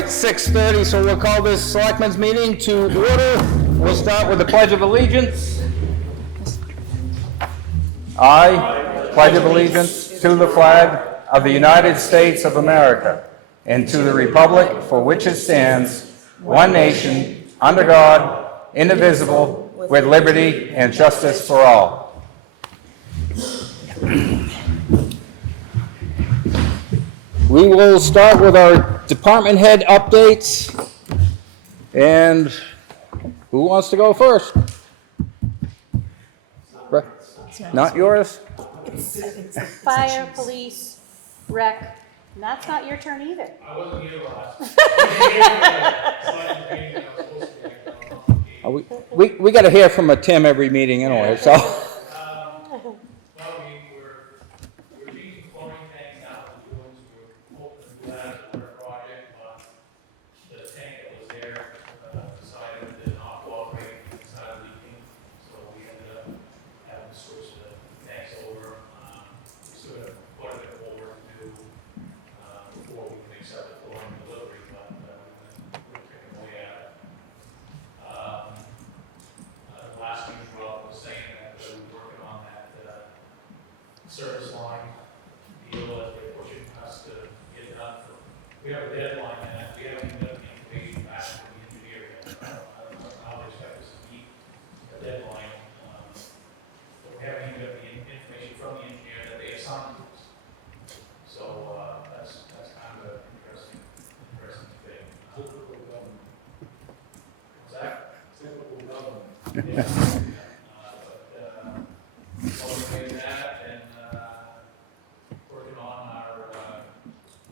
right, 6:30, so we'll call this Selectmen's meeting to order. We'll start with the Pledge of Allegiance. I pledge of allegiance to the flag of the United States of America and to the republic for which it stands, one nation, under God, indivisible, with liberty and justice for all. We will start with our department head updates. And who wants to go first? Not yours? It's fire, police, rec, and that's not your turn either. I wasn't here last. We got to hear from a Tim every meeting anyway, so. Well, we're using flooring tanks out in the rooms. We're hoping to add another project, but the tank that was there decided to not cooperate and started leaking. So we ended up having to switch the tanks over. We still got quite a bit more work to do before we can accept the flooring delivery, but we're picking away at it. Last week, Rob was saying that we're working on that service line deal as they're pushing us to get it done. We have a deadline and we haven't even got the information back from the engineer yet. I don't know how they expect us to meet the deadline. But we haven't even got the information from the engineer that they assigned to us. So that's kind of an interesting thing. Typical government. What's that? Typical government. Yeah. Motivating that and working on our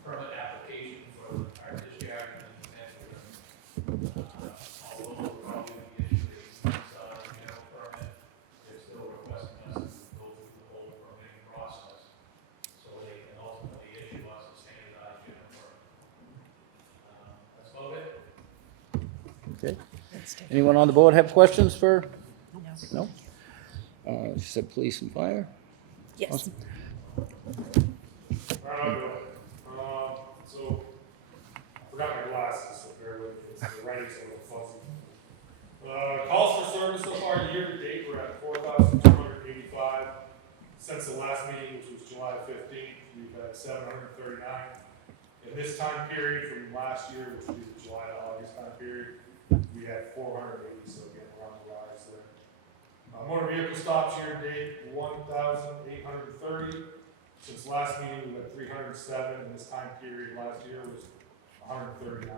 permit application for our discharge and although we're probably going to issue a general permit, they're still requesting us to go through the whole permitting process so they can ultimately issue us a standardized general permit. That's about it. Okay. Anyone on the board have questions for? No? She said police and fire? Yes. Awesome. So, I forgot my glasses, so bear with me, the writing's a little fuzzy. Calls for service so far, year to date, we're at 4,285. Since the last meeting, which was July 15th, we've had 739. In this time period from last year, which would be the July to August time period, we had 480, so again, we're on the rise there. Motor vehicle stops year to date, 1,830. Since last meeting, we had 307, and this time period last year was 139.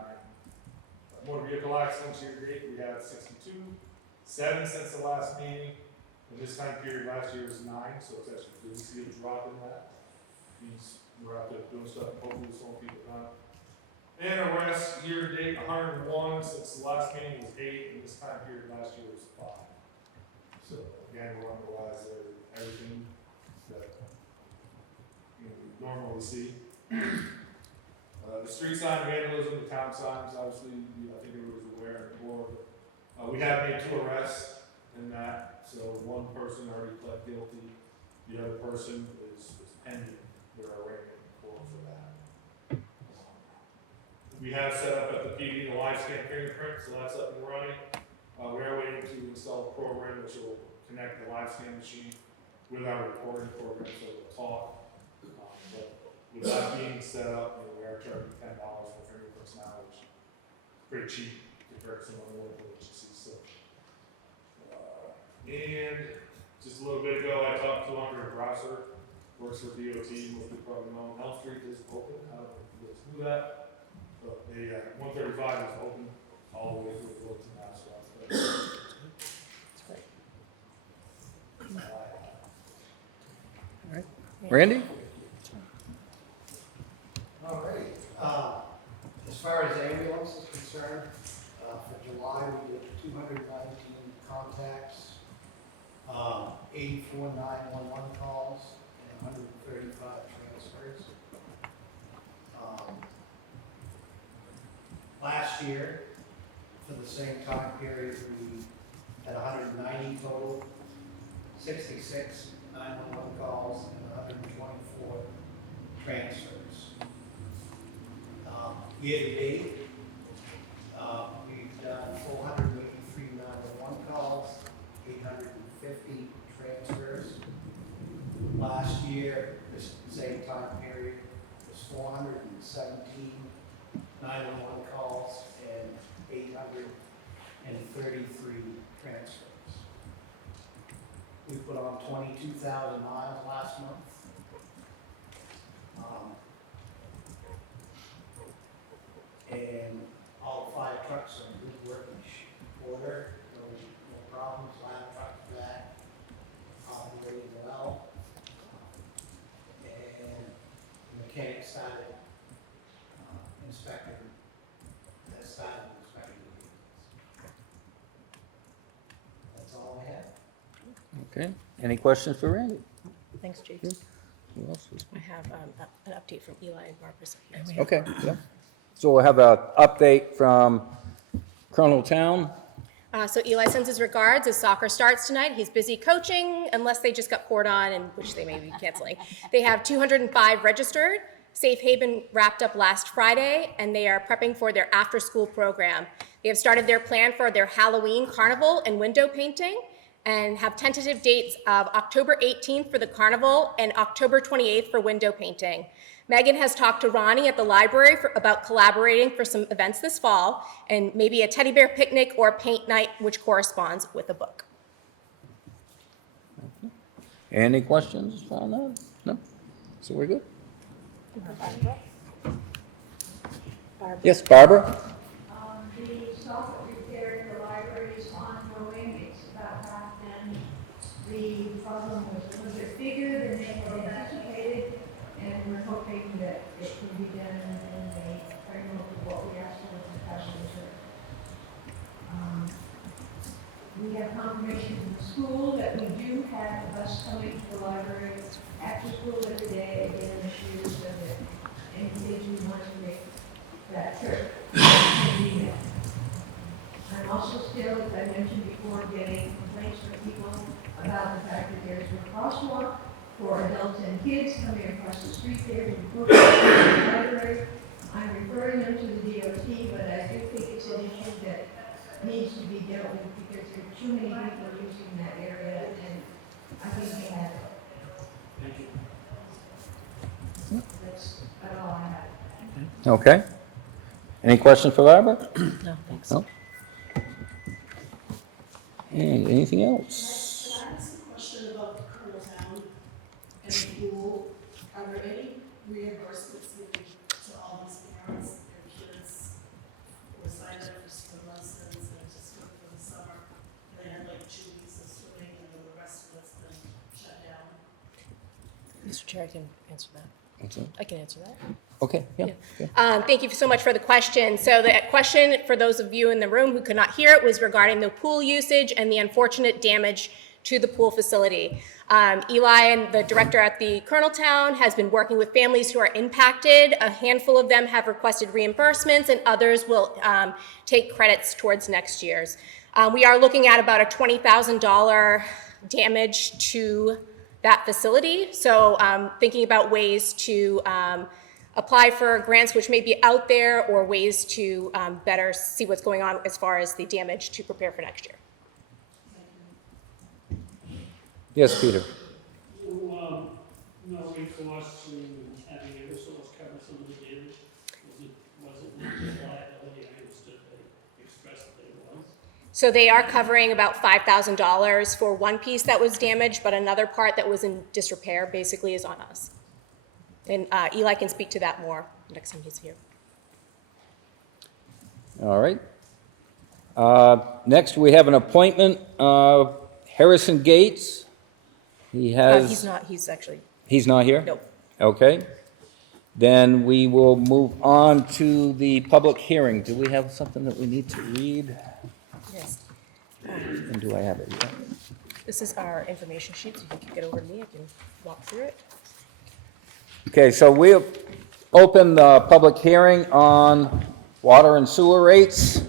Motor vehicle accidents year to date, we had 62. 7 since the last meeting, and this time period last year was 9, so it's actually good to see a drop in that. Means we're out there doing stuff, and hopefully slowing people down. And arrests year to date, 101, since the last meeting was 8, and this time period last year was 5. So again, we're on the rise there, everything that we normally see. The street sign vandalism, the town signs, obviously, I think everybody's aware and more. We have made 2 arrests in that, so one person already pled guilty, the other person is pending their arraignment in court for that. We have set up at the PD the live scan fingerprint, so that's up and running. We are waiting to install a program which will connect the live scan machine with our recording program so it'll talk. But with that being set up, we are charging $10 for fingerprints now, which is pretty cheap compared to some other local agencies. So, and just a little bit ago, I talked to Andre Grosser, works for DOT, most people probably know Elm Street is open. I don't know if you guys knew that. But the 135 is open all the way through Fulton now, so That's great. All right. Randy? All right. As far as ambulance is concerned, for July, we did 219 contacts, 84 911 calls, and 135 transfers. Last year, for the same time period, we had 190 total, 66 911 calls, and 124 transfers. Year to date, Last year, this same time period, was 417 911 calls and 833 transfers. We put on 22,000 miles last month. And all 5 trucks are in good working order, no problems, line truck for that, operating well. And the mechanic started inspecting the vehicles. That's all I have. Okay, any questions for Randy? Thanks, Chief. Who else is- I have an update from Eli and Barbara. Okay, yeah. So we'll have an update from Colonel Town. So Eli sends his regards as soccer starts tonight. He's busy coaching, unless they just got poured on, and which they may be canceling. They have 205 registered. Safe Haven wrapped up last Friday, and they are prepping for their after-school program. They have started their plan for their Halloween carnival and window painting, and have tentative dates of October 18th for the carnival and October 28th for window painting. Megan has talked to Ronnie at the library about collaborating for some events this fall, and maybe a teddy bear picnic or a paint night, which corresponds with a book. Any questions on that? No? So we're good? Yes, Barbara? The software repair in the library is ongoing, it's about half done. The problem was a little bit bigger than they had anticipated, and we're hoping that it can be done in the framework of what we asked for the special reserve. We have confirmation from the school that we do have a bus coming to the library after school every day again this year, so that any kids who want to make that trip can be met. I'm also still, as I mentioned before, getting complaints from people about the fact that there's no crosswalk for adults and kids coming across the street there to the library. I'm referring them to the DOT, but I do think it's an issue that needs to be dealt with because there are too many people using that area, and I think they have it. Thank you. That's all I have. Okay. Any questions for Barbara? No, thanks. No? And anything else? Can I ask a question about the Colonel Town and the pool? Are there any reimbursements given to all these parents and kids who were signed up for lessons and just for the summer? They had like 2 weeks of swimming and then the rest of it's been shut down. Mr. Chair, I can answer that. What's that? I can answer that. Okay, yeah. Yeah. Okay. Thank you so much for the question. So the question, for those of you in the room who could not hear it, was regarding the pool usage and the unfortunate damage to the pool facility. Eli and the director at the Colonel Town has been working with families who are impacted. A handful of them have requested reimbursements, and others will take credits towards next year's. We are looking at about a $20,000 damage to that facility. So thinking about ways to apply for grants which may be out there, or ways to better see what's going on as far as the damage to prepare for next year. Yes, Peter? No way for us to have the Eversource cover some of the damage? Was it liability? I understood they expressed that they was. So they are covering about $5,000 for one piece that was damaged, but another part that was in disrepair basically is on us. And Eli can speak to that more next time he's here. All right. Next, we have an appointment, Harrison Gates. He has... He's not, he's actually, He's not here? nope. Okay. Then we will move on to the public hearing. Do we have something that we need to read? Yes. And do I have it here? This is our information sheet, so you can kick it over to me. I can walk through it. Okay, so we'll open the public hearing on water and sewer rates.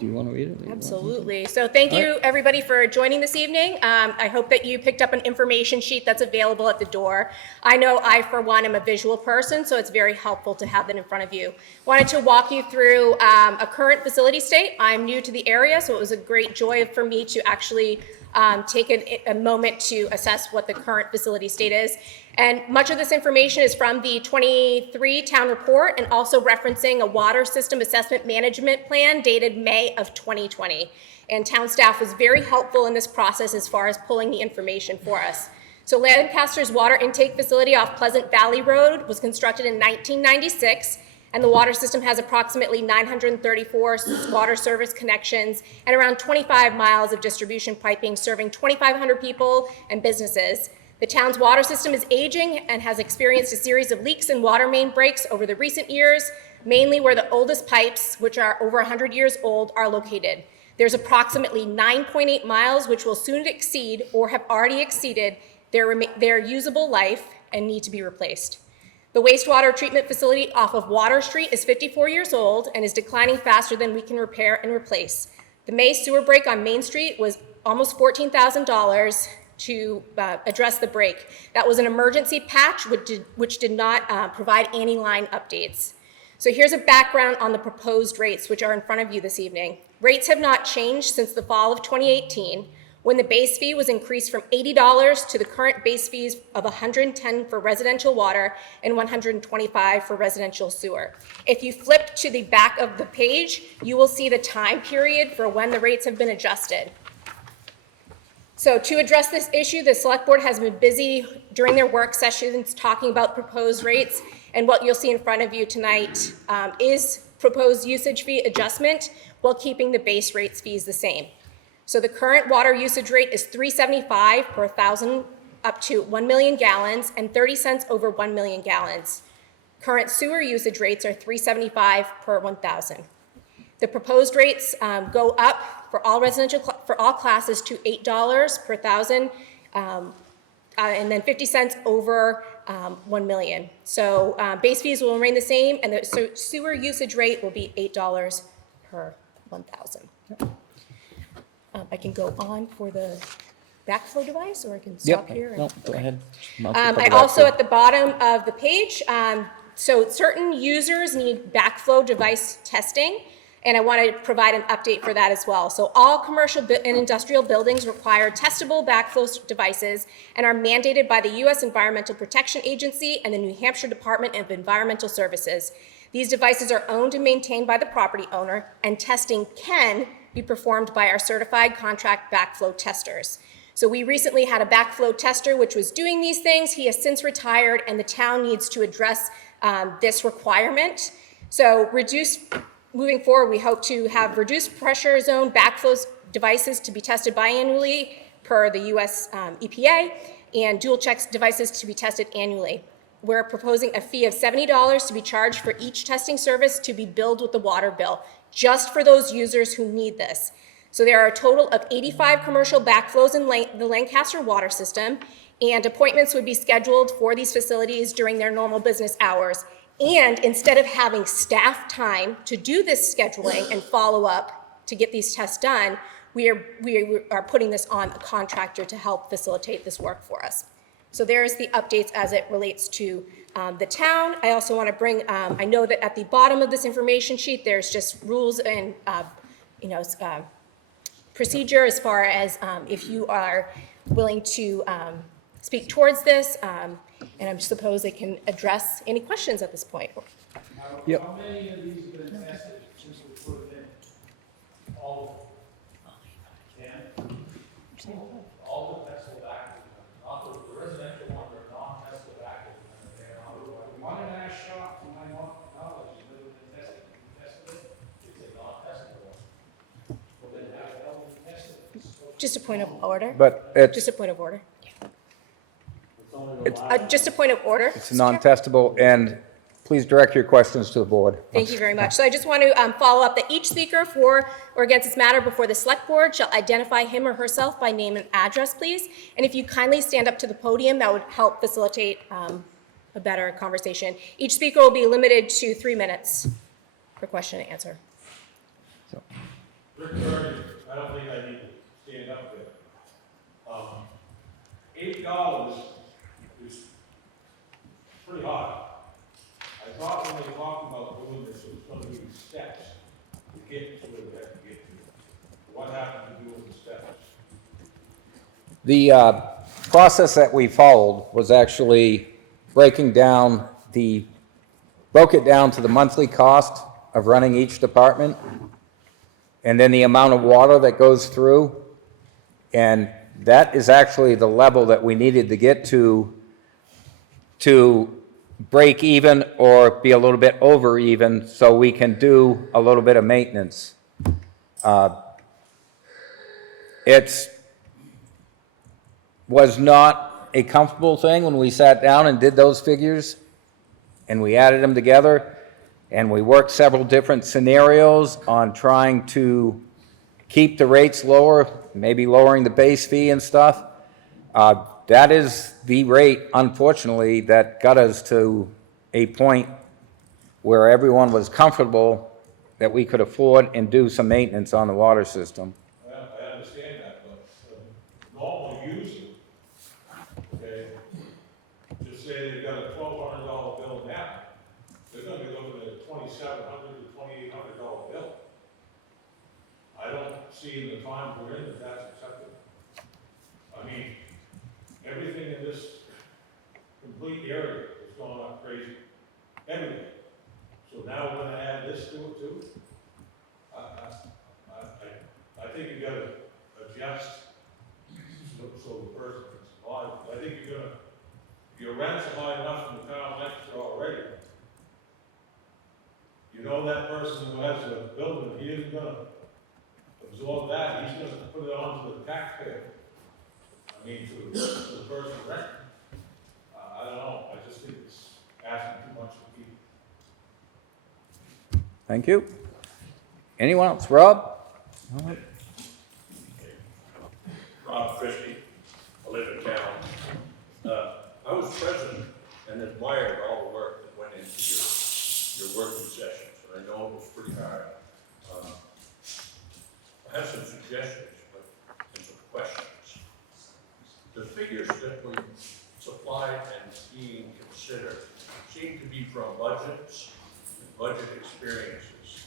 Do you want to read it? Absolutely. So thank you, everybody, for joining this evening. I hope that you picked up an information sheet that's available at the door. I know I, for one, am a visual person, so it's very helpful to have that in front of you. Wanted to walk you through a current facility state. I'm new to the area, so it was a great joy for me to actually take a moment to assess what the current facility state is. And much of this information is from the 23 town report and also referencing a water system assessment management plan dated May of 2020. And town staff was very helpful in this process as far as pulling the information for us. So Lancaster's water intake facility off Pleasant Valley Road was constructed in 1996, and the water system has approximately 934 water service connections and around 25 miles of distribution piping serving 2,500 people and businesses. The town's water system is aging and has experienced a series of leaks and water main breaks over the recent years, mainly where the oldest pipes, which are over 100 years old, are located. There's approximately 9.8 miles which will soon exceed or have already exceeded their usable life and need to be replaced. The wastewater treatment facility off of Water Street is 54 years old and is declining faster than we can repair and replace. The May sewer break on Main Street was almost $14,000 to address the break. That was an emergency patch which did not provide any line updates. So here's a background on the proposed rates, which are in front of you this evening. Rates have not changed since the fall of 2018, when the base fee was increased from $80 to the current base fees of $110 for residential water and $125 for residential sewer. If you flip to the back of the page, you will see the time period for when the rates have been adjusted. So to address this issue, the Select Board has been busy during their work sessions talking about proposed rates, and what you'll see in front of you tonight is proposed usage fee adjustment while keeping the base rates fees the same. So the current water usage rate is $3.75 per 1,000 up to 1 million gallons and 30 cents over 1 million gallons. Current sewer usage rates are $3.75 per 1,000. The proposed rates go up for all residential for all classes to $8 per 1,000, and then 50 cents over 1 million. So base fees will remain the same, and the sewer usage rate will be $8 per 1,000. I can go on for the backflow device, or I can stop here. No, go ahead. I also, at the bottom of the page, so certain users need backflow device testing, and I want to provide an update for that as well. So all commercial and industrial buildings require testable backflow devices and are mandated by the U.S. Environmental Protection Agency and the New Hampshire Department of Environmental Services. These devices are owned and maintained by the property owner, and testing can be performed by our certified contract backflow testers. So we recently had a backflow tester which was doing these things. He has since retired, and the town needs to address this requirement. So moving forward, we hope to have reduced pressure zone backflow devices to be tested biannually per the US EPA, and dual checks devices to be tested annually. We're proposing a fee of $70 to be charged for each testing service to be billed with the water bill, just for those users who need this. So there are a total of 85 commercial backflows in the Lancaster water system, and appointments would be scheduled for these facilities during their normal business hours. And instead of having staff time to do this scheduling and follow up to get these tests done, we are putting this on a contractor to help facilitate this work for us. So there's the updates as it relates to the town. I also want to bring, I know that at the bottom of this information sheet, there's just rules and procedure as far as if you are willing to speak towards this, and I suppose they can address any questions at this point. Yep. How many of these have been tested since we put it in? All of them. And all the testable active, not the residential ones are non-testable active. One in our shop, to my knowledge, has never been tested. You tested it? It's a non-testable one. Well, then how the hell did you test it? Just a point of order. But it's, Just a point of order. it's, Just a point of order. it's non-testable, and please direct your questions to the board. Thank you very much. So I just want to follow up that each speaker for or against this matter before the Select Board shall identify him or herself by name and address, please. And if you kindly stand up to the podium, that would help facilitate a better conversation. Each speaker will be limited to 3 minutes for question and answer. Rick Bergen, I don't think I need to stand up there. $8 is pretty high. I thought when they talked about doing this, it was going to be steps to get to where we have to get to. What happened to doing the steps? The process that we followed was actually broke it down to the monthly cost of running each department, and then the amount of water that goes through. And that is actually the level that we needed to get to break even or be a little bit over even, so we can do a little bit of maintenance. It was not a comfortable thing when we sat down and did those figures, and we added them together, and we worked several different scenarios on trying to keep the rates lower, maybe lowering the base fee and stuff. That is the rate, unfortunately, that got us to a point where everyone was comfortable that we could afford and do some maintenance on the water system. I understand that, but normal users, okay, just say they've got a $1,200 bill now, they're gonna be looking at a $2,700 to $2,800 bill. I don't see in the time we're in that that's acceptable. I mean, everything in this complete area is going up crazy, everything. So now we're gonna add this to it too? I think you gotta adjust so the person can survive. I think your rents are high enough in the town next door already. You know that person who has a building, he isn't gonna absorb that, he's gonna put it onto the taxpayer. I mean, to the person renting. I don't know, I just think it's asking too much of people. Thank you. Anyone else? Rob? Rob Christie, I live in town. I was present and admired all the work that went into your working sessions, and I know it was pretty hard. I have some suggestions, and some questions. The figures that we supplied and being considered seem to be from budgets and budget experiences,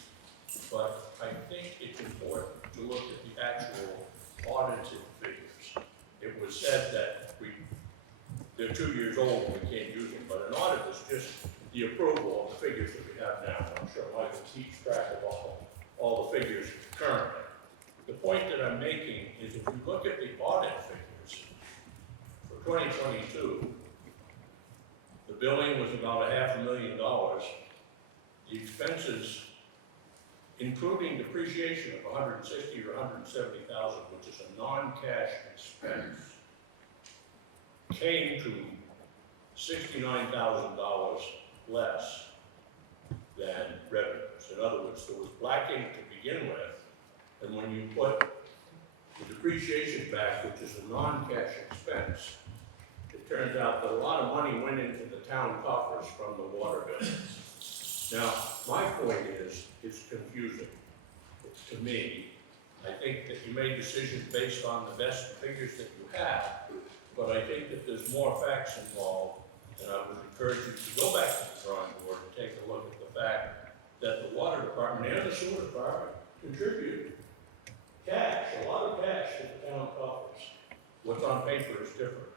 but I think it's important to look at the actual audited figures. It was said that they're 2 years old and we can't use them, but an audit is just the approval of the figures that we have now. I'm sure Michael keeps track of all the figures currently. The point that I'm making is if you look at the audit figures for 2022, the billing was about $500,000. The expenses, including depreciation of $160,000 or $170,000, which is a non-cash expense, came to $69,000 less than revenues. In other words, there was blacking to begin with, and when you put the depreciation back, which is a non-cash expense, it turns out that a lot of money went into the town coffers from the water bills. Now, my point is, it's confusing to me. I think that you made decisions based on the best figures that you have, but I think that there's more facts involved, and I would encourage you to go back to the drawing board and take a look at the fact that the water department and the sewer department contribute cash, a lot of cash to the town coffers. What's on paper is different.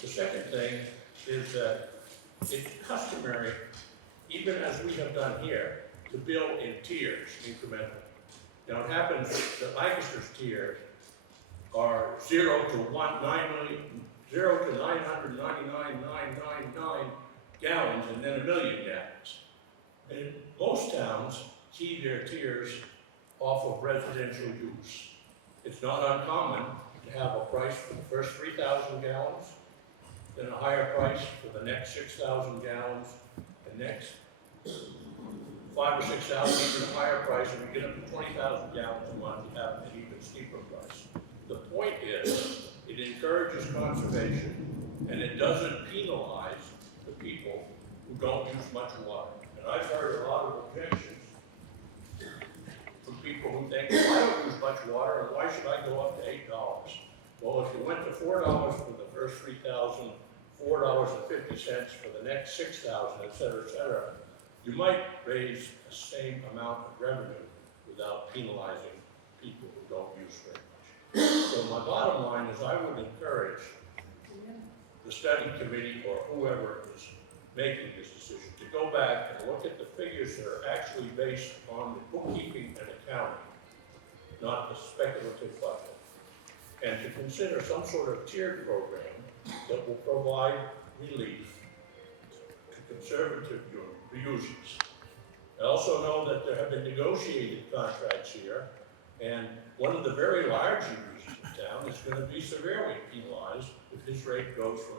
The second thing is that it's customary, even as we have done here, to bill in tiers incrementally. Now it happens that Lancaster's tiers are 0 to 999,999 gallons and then 1 million gallons. And most towns key their tiers off of residential use. It's not uncommon to have a price for the first 3,000 gallons, then a higher price for the next 6,000 gallons, the next 5,000 or 6,000, even a higher price, and we get up to 20,000 gallons a month, you have an even steeper price. The point is, it encourages conservation, and it doesn't penalize the people who don't use much water. And I've heard a lot of objections from people who think, well, I don't use much water, and why should I go up to $8? Well, if you went to $4 for the first 3,000, $4.50 for the next 6,000, et cetera, you might raise the same amount of revenue without penalizing people who don't use very much. So my bottom line is I would encourage the study committee or whoever is making this decision to go back and look at the figures that are actually based on the bookkeeping and accounting, not the speculative budget, and to consider some sort of tiered program that will provide relief to conservative users. I also know that there have been negotiated contracts here, and one of the very large users in town is going to be severely penalized if his rate goes from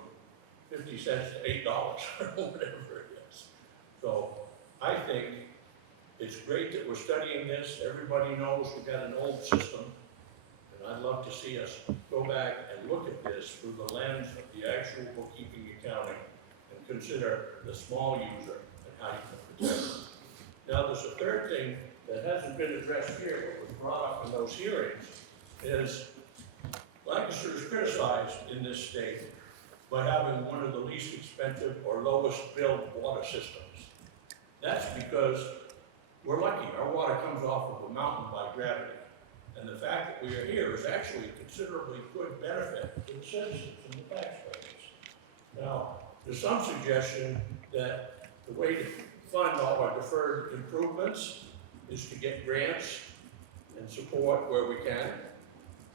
50 cents to $8 or whatever it is. So I think it's great that we're studying this. Everybody knows we've got an old system, and I'd love to see us go back and look at this through the lens of the actual bookkeeping accounting and consider the small user and how you can protect them. Now, there's a third thing that hasn't been addressed here, but was brought up in those hearings, is Lancaster is criticized in this state by having one of the least expensive or lowest billed water systems. That's because we're lucky. Our water comes off of a mountain by gravity. And the fact that we are here is actually a considerably good benefit to the citizens and the taxpayers. Now, there's some suggestion that the way to fund all our deferred improvements is to get grants and support where we can.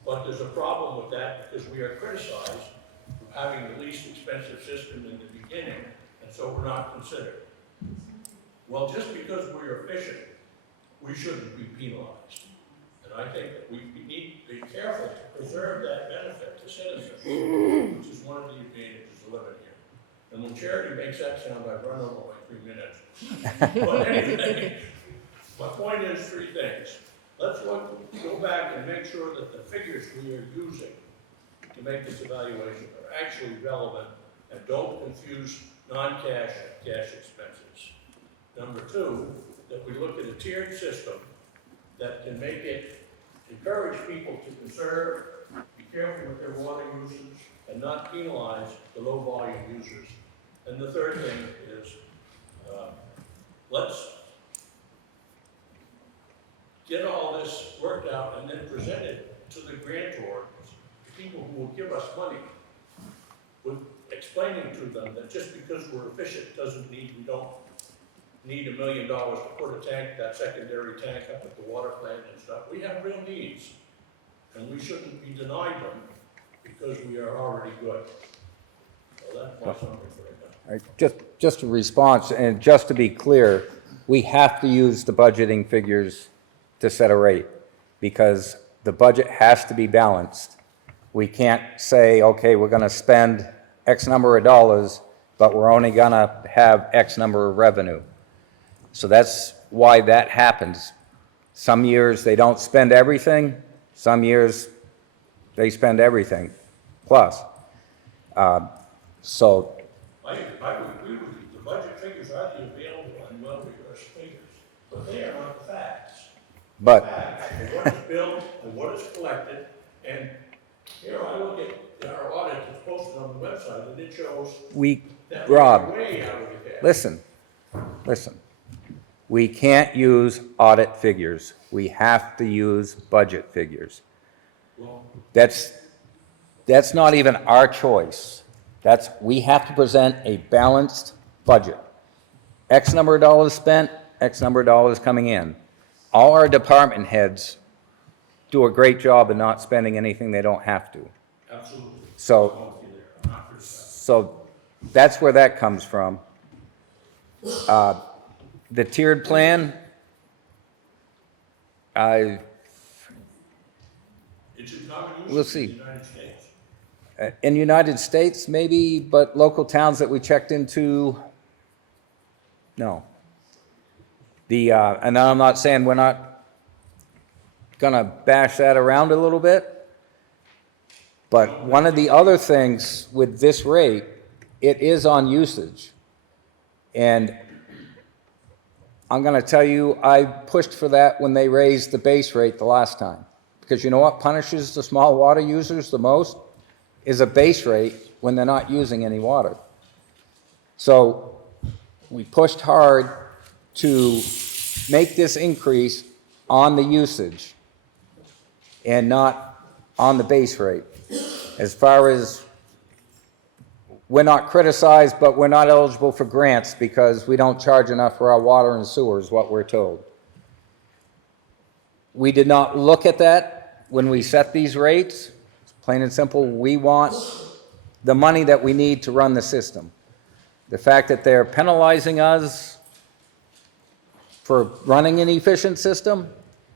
But there's a problem with that because we are criticized for having the least expensive system in the beginning, and so we're not considered. Well, just because we're efficient, we shouldn't be penalized. And I think that we need to be careful to preserve that benefit to citizens, which is one of the advantages of living here. And when Charity makes that sound, I've run over like 3 minutes. But anyway, my point is 3 things. Let's go back and make sure that the figures we are using to make this evaluation are actually relevant and don't confuse non-cash and cash expenses. Number 2, that we look at a tiered system that can make it encourage people to conserve, be careful with their water usage, and not penalize the low volume users. And the third thing is, let's get all this worked out and then present it to the grantors, the people who will give us money, with explaining to them that just because we're efficient doesn't mean we don't need $1 million to put a tank, that secondary tank up at the water plant and stuff. We have real needs, and we shouldn't be denied them because we are already good. So that's my summary for right now. All right, just a response, and just to be clear, we have to use the budgeting figures to set a rate, because the budget has to be balanced. We can't say, okay, we're gonna spend X number of dollars, but we're only gonna have X number of revenue. So that's why that happens. Some years they don't spend everything, some years they spend everything, plus. So. I would agree with you. The budget figures are the available and well-rehearsed figures, but they are not the facts. But. Facts are what is billed and what is collected, and here I look at our audit that's posted on the website, and it shows that Rob, we're way out of the cash. listen. We can't use audit figures. We have to use budget figures. Well, That's not even our choice. We have to present a balanced budget. X number of dollars spent, X number of dollars coming in. All our department heads do a great job of not spending anything they don't have to. absolutely. So, I'm not criticizing. so that's where that comes from. The tiered plan, It's in common use We'll in see. the United States. in the United States maybe, but local towns that we checked into, no. And I'm not saying we're not gonna bash that around a little bit, but one of the other things with this rate, it is on usage. And I'm gonna tell you, I pushed for that when they raised the base rate the last time. Because you know what punishes the small water users the most? Is a base rate when they're not using any water. So we pushed hard to make this increase on the usage and not on the base rate. As far as, we're not criticized, but we're not eligible for grants because we don't charge enough for our water and sewer, is what we're told. We did not look at that when we set these rates. Plain and simple, we want the money that we need to run the system. The fact that they're penalizing us for running an efficient system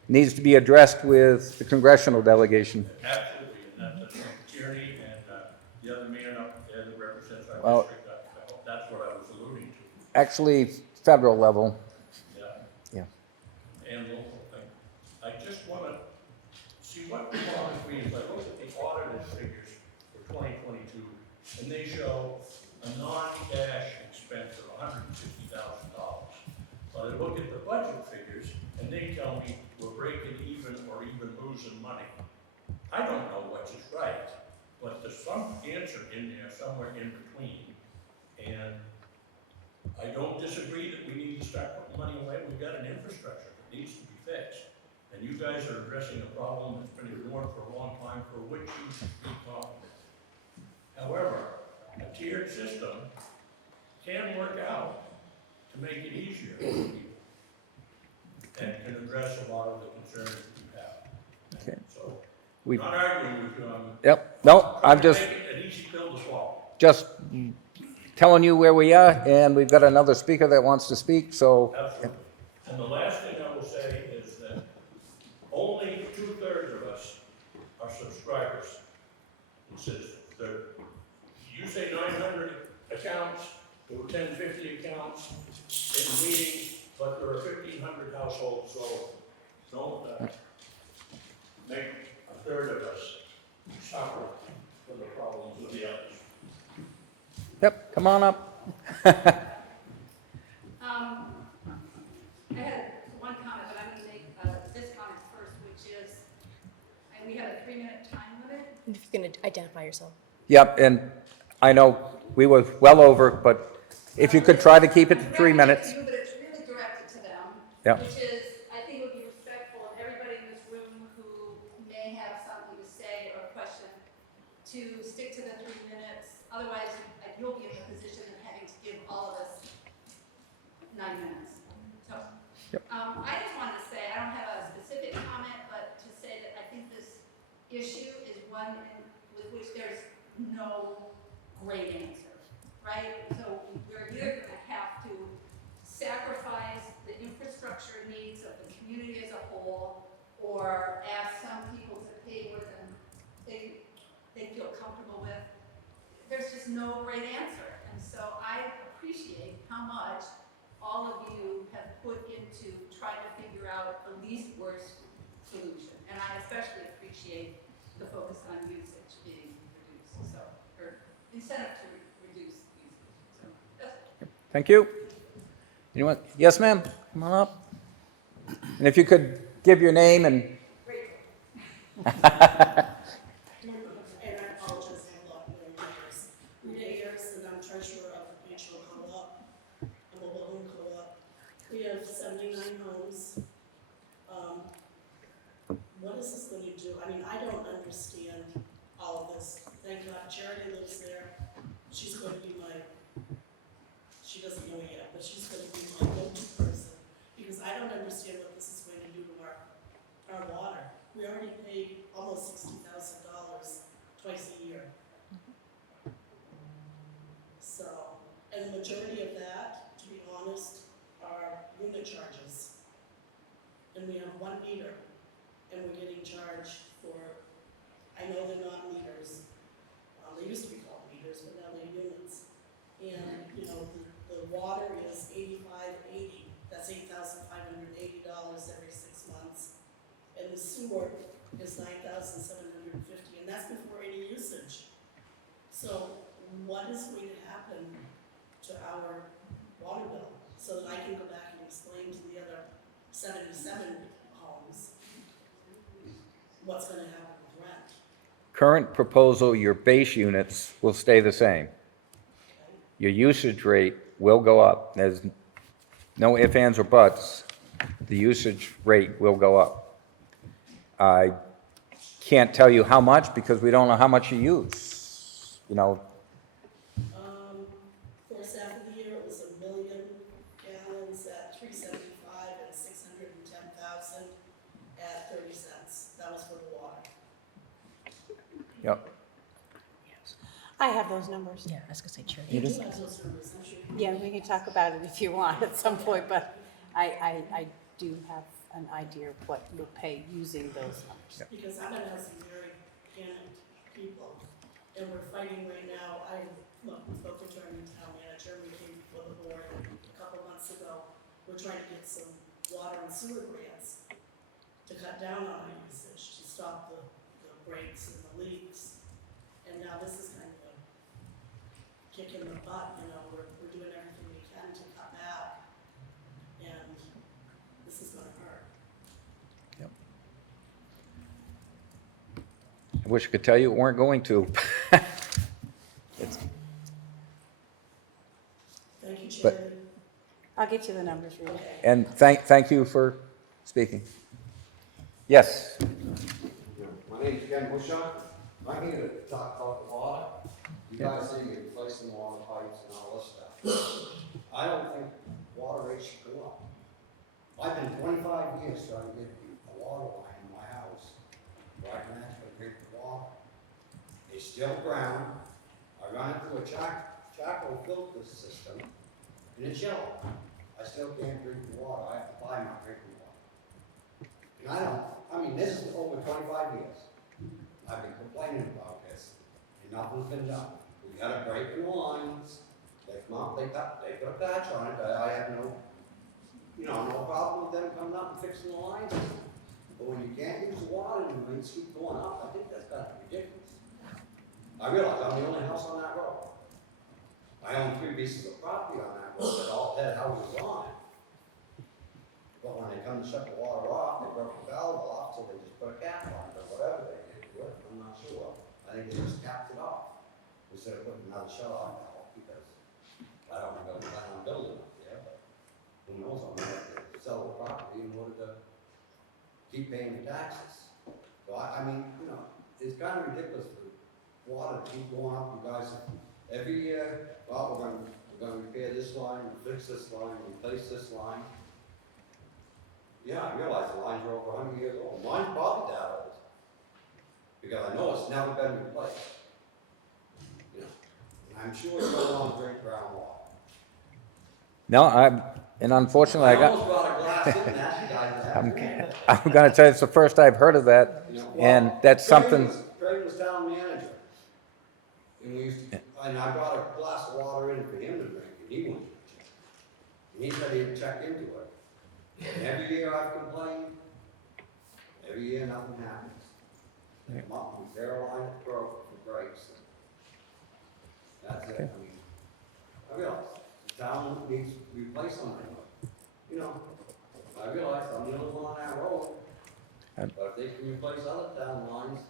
needs to be addressed with the congressional delegation. Absolutely, and that's Tierney and the other man up there that represents our Well- district, that's what I was alluding to. Actually, federal level. Yeah. Yeah. And local thing. I just want to see what bothers me is I look at the audited figures for 2022, and they show a non-cash expense of $160,000. But I look at the budget figures, and they tell me we're breaking even or even losing money. I don't know which is right, but there's some answer in there somewhere in between. And I don't disagree that we need to start putting money away. We've got an infrastructure that needs to be fixed. And you guys are addressing a problem that's been ignored for a long time, for which you should be confident. However, a tiered system can work out to make it easier for people and can address a lot of the concerns that you have. Okay. So, We- not arguing with you, Yep, no, I'm trying to just, make it an easy pill to swallow. just telling you where we are, and we've got another speaker that wants to speak, so. Absolutely. And the last thing I will say is that only 2/3 of us are subscribers and citizens. You say 900 accounts, there were 1050 accounts in the meeting, but there are 1,500 households, so don't make 1/3 of us suffer for the problems of the others. Yep, come on up. I had one comment, but I'm going to make this comment first, which is, and we have a 3-minute time limit. If you can identify yourself. Yep, and I know we were well over, but if you could try to keep it to 3 minutes. It's directed to you, but it's really directed to them. Yeah. Which is, I think it would be respectful of everybody in this room who may have something to say or question, to stick to the 3 minutes. Otherwise, you'll be in the position of having to give all of us 9 minutes. So, I just wanted to say, I don't have a specific comment, but to say that I think this issue is one with which there's no great answer, right? So we're either going to have to sacrifice the infrastructure needs of the community as a whole, or ask some people to pay more than they feel comfortable with. There's just no great answer. And so I appreciate how much all of you have put into trying to figure out the least worst solution. And I especially appreciate the focus on usage being reduced, so, or incentive to reduce usage. So that's it. Thank you. Anyone? Yes, ma'am, come on up. And if you could give your name and. And I apologize, I have a lot of years. Rita Ayers, and I'm treasurer of the Mutual Co-op. I'm a loan co-op. We have 79 homes. What is this going to do? I mean, I don't understand all of this. Thank God Charity lives there. She's going to be she doesn't know yet, but she's going to be my go-to person, because I don't understand what this is going to do to our water. We already pay almost $60,000 twice a year. So, and the majority of that, to be honest, are unit charges. And we have one meter, and we're getting charged for, I know they're not meters. They used to be called meters, but now they're units. And, you know, the water is $85.80. That's $8,580 every 6 months. And the sewer is $9,750, and that's before any usage. So what is going to happen to our water bill? So that I can go back and explain to the other 77 homes what's gonna happen with rent. Current proposal, your base units will stay the same. Your usage rate will go up. There's no ifs, ands, or buts. The usage rate will go up. I can't tell you how much because we don't know how much you use, you know. First half of the year, it was 1 million gallons at 375 and 610,000 at 30 cents. That was for the water. Yep. I have those numbers. Yeah, I was gonna say charity. You do? Those numbers, I'm sure. Yeah, we can talk about it if you want at some point, but I do have an idea of what you'll pay using those numbers. Because I'm gonna have some very panicked people, and we're fighting right now. I spoke to Attorney Town Manager, we came before the board a couple months ago. We're trying to get some water and sewer grants to cut down on our usage, to stop the breaks and the leaks. And now this is kind of a kick in the butt, you know, we're doing everything we can to cut back, and this is gonna hurt. I wish I could tell you it weren't going to. It's- Thank you, But- Charity. I'll get you the numbers, Rita. Okay. And thank you for speaking. Yes, My name's Ken Bushaw. I'm here to talk about the water. You guys say you're replacing water pipes and all this stuff. I don't think water rates should go up. I've been 25 years trying to get a water line in my house where I can actually drink the water. It's still ground. I run it through a charcoal filter system and it's yellow. I still can't drink the water. I have to buy my drinking water. And this is over 25 years. I've been complaining about this, and nothing's been done. We got a break in the lines, they come out, they put a patch on it, I have no problem with them coming up and fixing the lines. But when you can't use the water and the rates keep going up, I think that's kind of ridiculous. I realize I'm the only house on that road. I own 3 pieces of property on that road that all had houses on it. But when they come to shut the water off, they broke the valve off, so they just put a cap on it or whatever they did to it, I'm not sure. I think they just capped it off instead of putting another shut off valve because I don't know if I plan on building up there, but who knows, I'm gonna have to sell the property in order to keep paying the taxes. So it's kind of ridiculous for water to keep going up, you guys. Every year, well, we're gonna repair this line, fix this line, replace this line. Yeah, I realize the lines are over 100 years old. Mine's probably that old. Because I know it's never been replaced. And I'm sure you don't want to drink groundwater. no, unfortunately, I got, almost brought a glass in that, you guys have. I'm gonna tell you, it's the first I've heard of that, and that's something, Craig was town manager. And I brought a glass of water in for him to drink, and he wouldn't drink it. And he said he'd check into it. And every year I've complained, every year nothing happens. They come up and zero line it broke for breaks. That's it, I realize, the town needs to replace something. I realize I'm the only one on that road. But if they can replace other town lines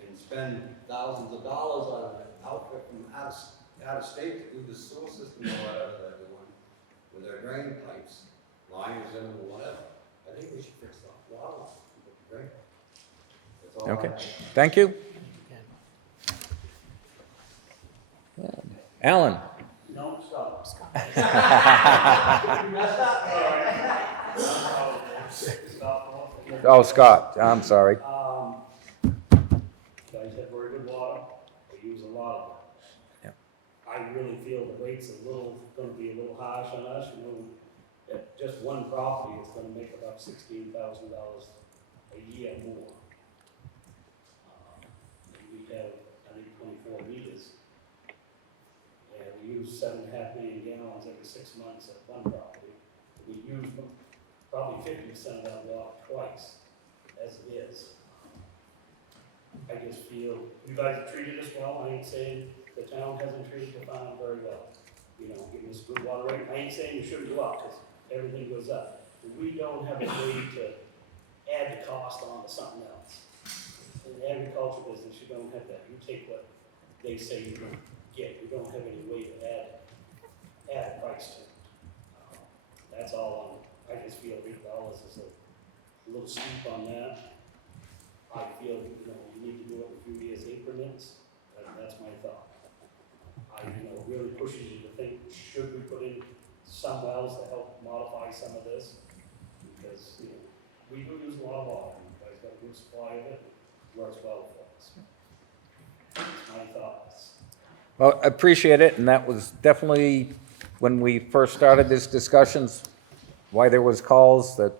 and spend thousands of dollars on an outfit from out of state to do the sewer system or whatever they're doing with their drain pipes, liners in them or whatever, I think we should fix the water line. Great. That's all I okay, have. thank you. Alan? No, stop. Oh, Scott, I'm sorry. You guys have very good water, we use a lot of it. I really feel the rate's gonna be a little harsh on us, at just one property, it's gonna make about $16,000 a year more. We have, I think, 24 meters. And we use 7.5 million gallons every 6 months at one property. We use probably 50% of that water twice, as it is. I just feel, you guys have treated us well, I ain't saying the town hasn't treated the farm very well. Giving us good water rate, I ain't saying you shouldn't go up, because everything goes up. But we don't have a way to add the cost on to something else. In the agriculture business, you don't have that, you take what they say you're gonna get, you don't have any way to add a price to it. That's all I just feel $8 is a little steep on that. I feel, you know, you need to do it in a few years increments, and that's my thought. Really pushes you to think, should we put in some wells to help modify some of this? Because, we do use a lot of water, you guys got a good supply of it, works well for us. That's my thoughts. Well, I appreciate it, and that was definitely, when we first started these discussions, why there was calls that,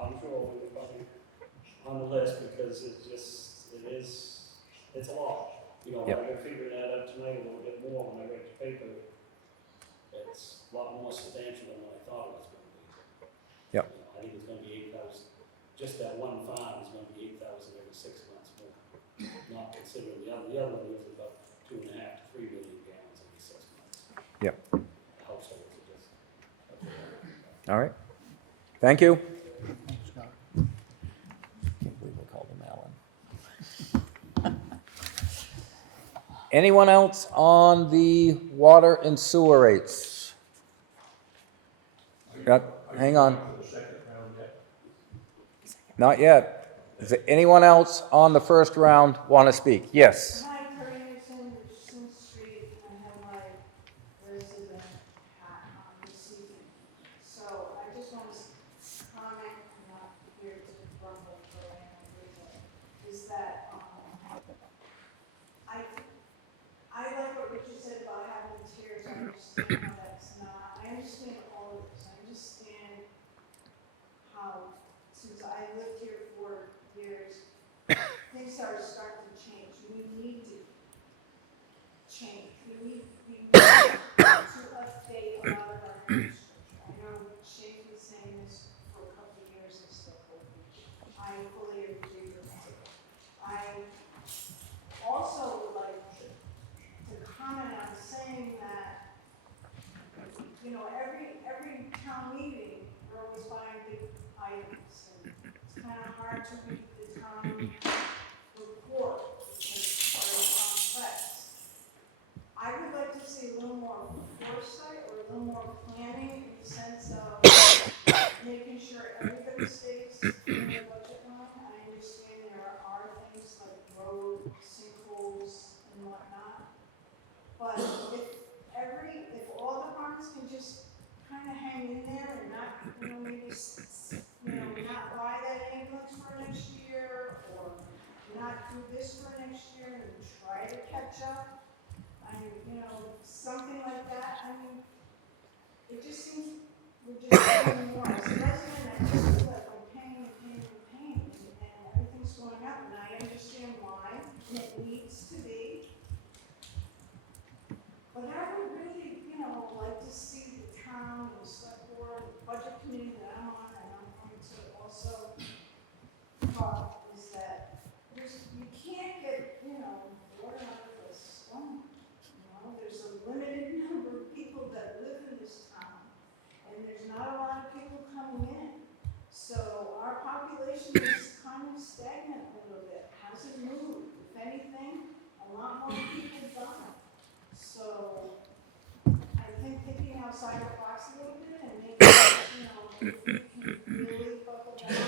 I'm sure we were probably on the list because it's a lot. Yep. I got figured that out tonight a little bit more when I read the paper. It's a lot more substantial than what I thought it was going to be. Yep. I think it's going to be 8,000. Just that one farm is going to be 8,000 every 6 months more. Not considering the other one was about 2.5 to 3 million gallons every 6 months. Yep. Households are just. all right. Thank you. Can't believe we called him Alan. Anyone else on the water and sewer rates? Hang on. Not yet. Is there anyone else on the first round want to speak? Yes. Hi, Corinne Anderson, Richardson Street. I have my resident hat on this evening. So I just want to comment, I'm not here to grumble for any reason, is that I like what Richard said about having the tiers. I understand how that's not, I understand all of this. I understand how, since I lived here for years, things are starting to change. We need to change. We need to update a lot of our infrastructure. I know Shane's been saying this for a couple of years and still holding. I fully agree with that. I also would like to comment on saying that, every town meeting, we're always buying big items. And it's kind of hard to read the town report because it's very complex. I would like to see a little more foresight or a little more planning in the sense of making sure everybody stays in their budget line. I understand there are things like road sinkholes and whatnot. But if all departments can just kind of hang in there and not, maybe, not buy that ambulance for next year or not do this for next year and try to catch up. Something like that. It just seems we're just paying more. As a resident, I just feel like I'm paying, and everything's going up, and I understand why, and it needs to be. But I would really, like to see the town, the select board, the budget committee that I'm on, and I'm going to also talk, is that you can't get, water out of the stone. There's a limited number of people that live in this town, and there's not a lot of people coming in. So our population is kind of stagnant a little bit, hasn't moved. If anything, a lot more people die. So I think thinking outside the box a little bit and making, if we can really buckle down and,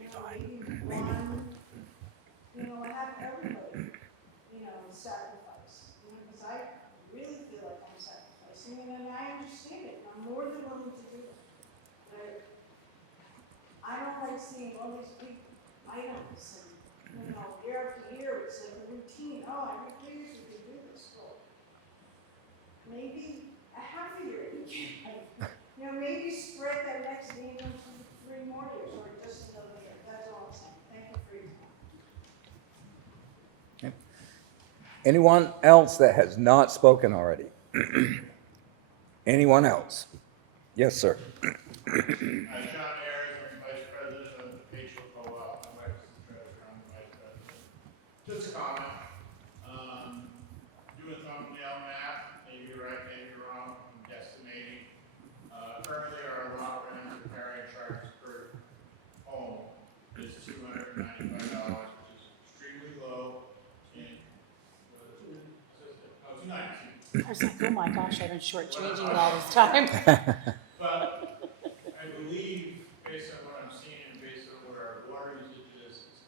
maybe one, have everybody, sacrifice. Because I really feel like I'm sacrificing, and I understand it. I'm more than willing to do it. But I don't like seeing all these big items and, year after year, it's a routine. Oh, every 3 years we can do this. Well, maybe a half a year we can. Maybe spread that next game into 3 more years or just another year. That's all I'm saying. Thank you for your time. Anyone else that has not spoken already? Anyone else? Yes, sir. John Ayers, I'm Vice President of the Patriot Co-op. My wife is the treasurer, I'm the Vice President. Just a comment. Doing thumbnail math, maybe you're right, maybe you're wrong, I'm guesstimating. Currently, our lot rent and repairing charges per home is $295, which is extremely low. And I was like, oh my gosh, I've been shortchanging it all this time. But I believe, based on what I'm seeing, and based on what our water usage is, it's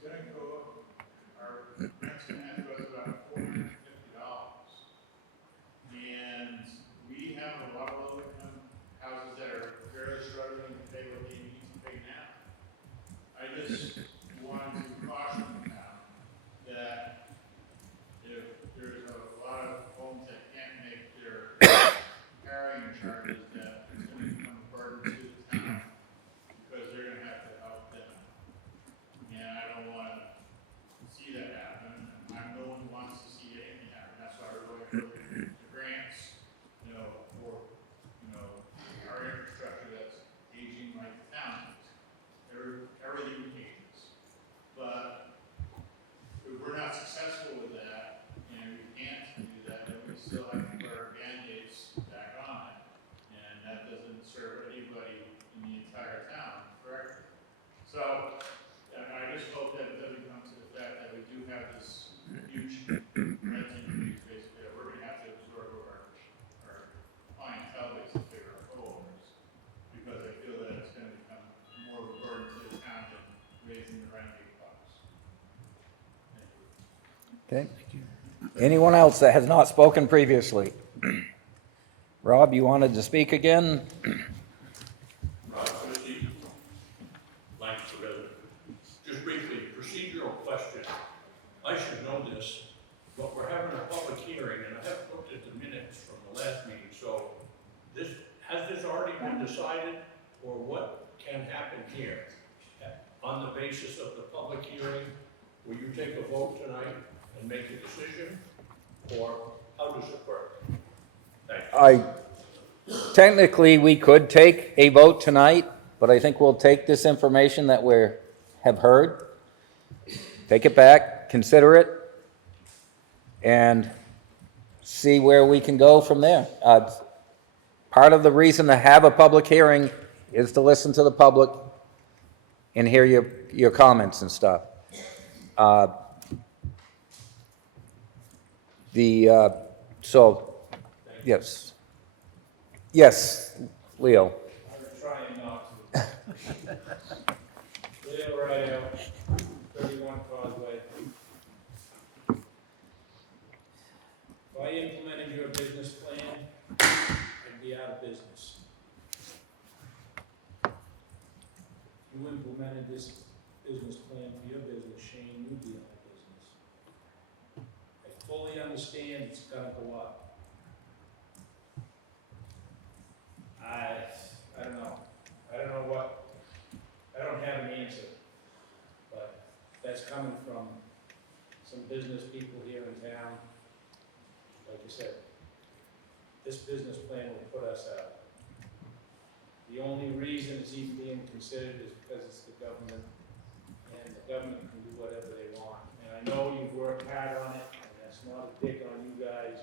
Okay. Anyone else that has not spoken previously? Rob, you wanted to speak again? Rob Christie, Lancaster resident. Just briefly, procedural question. I should know this, but we're having a public hearing, and I haven't looked at the minutes from the last meeting, so has this already been decided, or what can happen here? On the basis of the public hearing, will you take a vote tonight and make a decision, or how does it work? Thank you. Technically, we could take a vote tonight, but I think we'll take this information that we have heard, take it back, consider it, and see where we can go from there. Part of the reason to have a public hearing is to listen to the public and hear your comments and stuff. Yes. Yes, Leo. I'm trying not to. Leo Rydell, 31 Causeway. If I implemented your business plan, I'd be out of business. You implemented this business plan for your business, Shane, you'd be out of business. I fully understand it's gonna go up. I don't know. I don't know what, I don't have an answer. But that's coming from some business people here in town. Like I said, this business plan will put us out. The only reason it's even being considered is because it's the government, and the government can do whatever they want. And I know you've worked hard on it, and that's not a dig on you guys,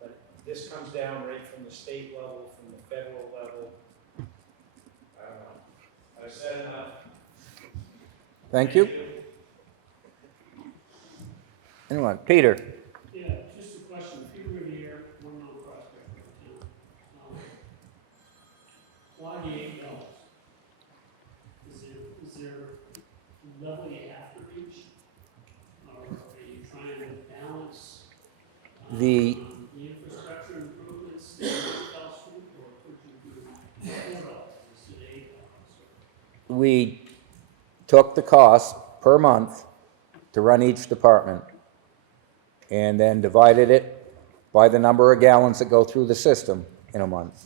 but this comes down right from the state level, from the federal level. I don't know. I've said enough. Thank you. Anyone? Peter? Yeah, just a question. Peter Riviere, one on Prospect Town. Why the $8? Is there a level you have to reach? Or are you trying to balance The infrastructure improvements in South Street, or could you do $4 instead of $8? we took the cost per month to run each department and then divided it by the number of gallons that go through the system in a month.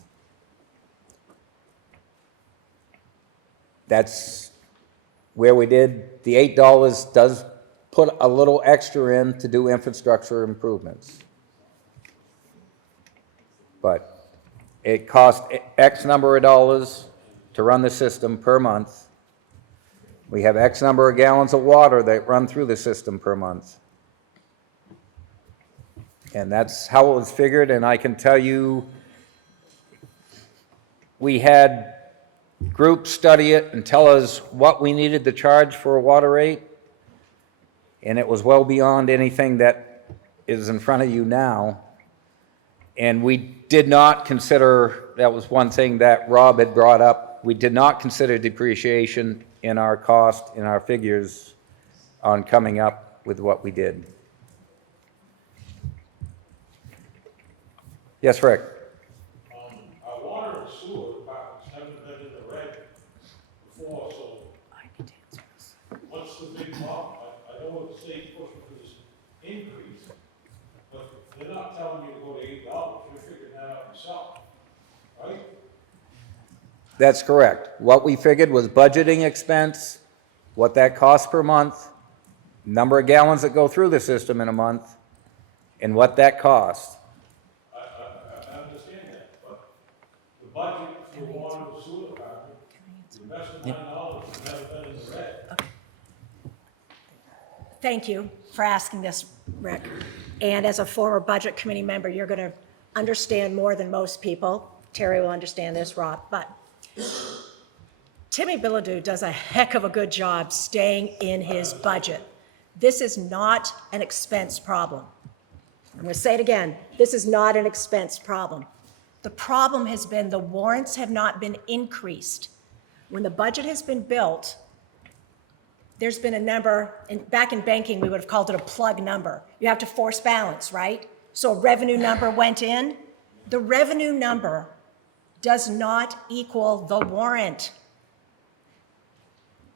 That's where we did, the $8 does put a little extra in to do infrastructure improvements. But it cost X number of dollars to run the system per month. We have X number of gallons of water that run through the system per month. And that's how it was figured, and I can tell you, we had groups study it and tell us what we needed to charge for a water rate, and it was well beyond anything that is in front of you now. And we did not consider, that was one thing that Rob had brought up, we did not consider depreciation in our cost, in our figures on coming up with what we did. Yes, Rick? Our water and sewer departments haven't been in the red before, so what's the big problem? I know what the state's pushing for this increase, but they're not telling you to go to $8, you're figuring that out yourself, right? That's correct. What we figured was budgeting expense, what that costs per month, number of gallons that go through the system in a month, and what that costs. I understand that, but the budget for water and sewer department, the investment $9 has never been in the red. Thank you for asking this, Rick. And as a former budget committee member, you're going to understand more than most people. Terry will understand this, Rob, but Timmy Bilodeau does a heck of a good job staying in his budget. This is not an expense problem. I'm going to say it again. This is not an expense problem. The problem has been the warrants have not been increased. When the budget has been built, there's been a number, and back in banking, we would have called it a plug number. You have to force balance, right? So a revenue number went in. The revenue number does not equal the warrant.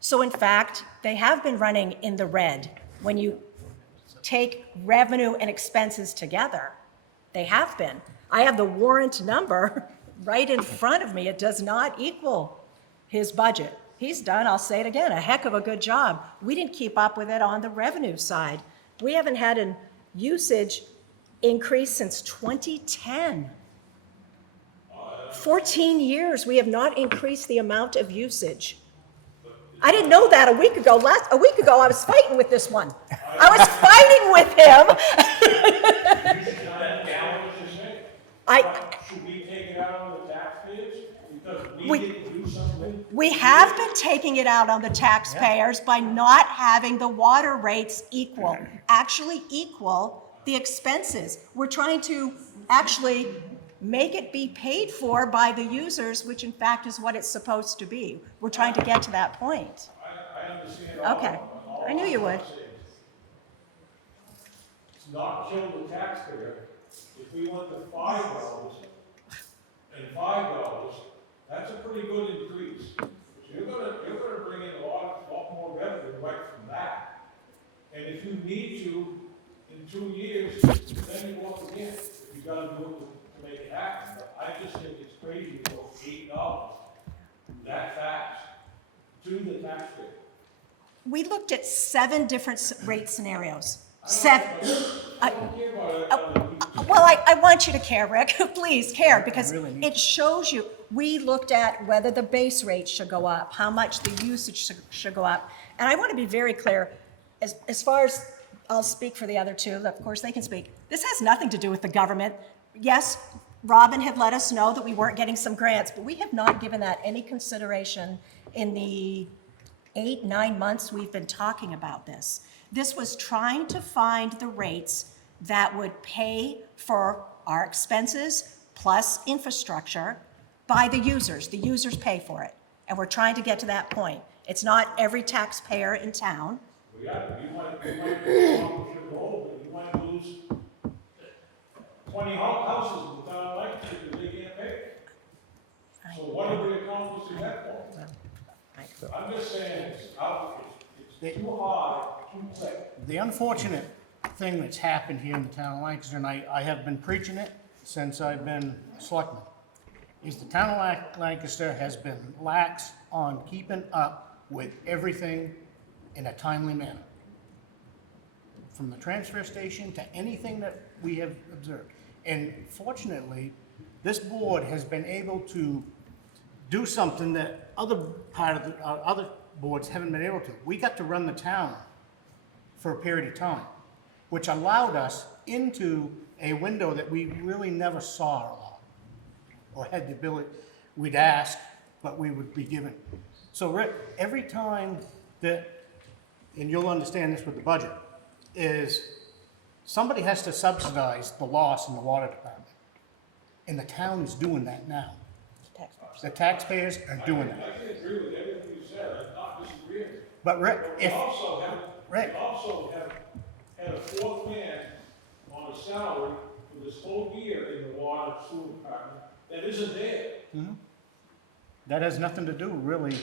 So in fact, they have been running in the red. When you take revenue and expenses together, they have been. I have the warrant number right in front of me. It does not equal his budget. He's done, I'll say it again, a heck of a good job. We didn't keep up with it on the revenue side. We haven't had an usage increase since 2010. 14 years, we have not increased the amount of usage. I didn't know that a week ago. A week ago, I was fighting with this one. I was fighting with him. Should we take it out on the taxpayers? Because we didn't do something? We have been taking it out on the taxpayers by not having the water rates actually equal the expenses. We're trying to actually make it be paid for by the users, which in fact is what it's supposed to be. We're trying to get to that point. I understand all. Okay, I knew you would. It's not kill the taxpayer. If we went to $5 and $5, that's a pretty good increase. So you're gonna bring in a lot more revenue right from that. And if you need to, in 2 years, then you go up again. If you gotta do it to make it happen. But I just think it's crazy to go $8 that fast to the taxpayer. We looked at 7 different rate scenarios. 7. Well, I want you to care, Rick. Please care, because it shows you. We looked at whether the base rate should go up, how much the usage should go up. And I want to be very clear, as far as I'll speak for the other two, of course they can speak. This has nothing to do with the government. Yes, Robin had let us know that we weren't getting some grants, but we have not given that any consideration in the 8-9 months we've been talking about this. This was trying to find the rates that would pay for our expenses plus infrastructure by the users. The users pay for it. And we're trying to get to that point. It's not every taxpayer in town. Well, yeah, you might accomplish your goal, but you might lose 20 houses in the town of Lancaster because they can't pay. So what are we accomplishing that for? I'm just saying it's too high, too quick. The unfortunate thing that's happened here in the town of Lancaster, and I have been preaching it since I've been selectman, is the town of Lancaster has been lax on keeping up with everything in a timely manner. From the transfer station to anything that we have observed. And fortunately, this board has been able to do something that other boards haven't been able to. We got to run the town for a period of time, which allowed us into a window that we really never saw a lot, or had the ability. We'd ask, but we would be given. So Rick, every time that, and you'll understand this with the budget, is somebody has to subsidize the loss in the water department. And the town is doing that now. The taxpayers are doing that. I can agree with everything you said, I'm not disagreeing. But Rick, We also have had a 4th man on a salary for this whole year in the water sewer department that isn't there. that has nothing to do really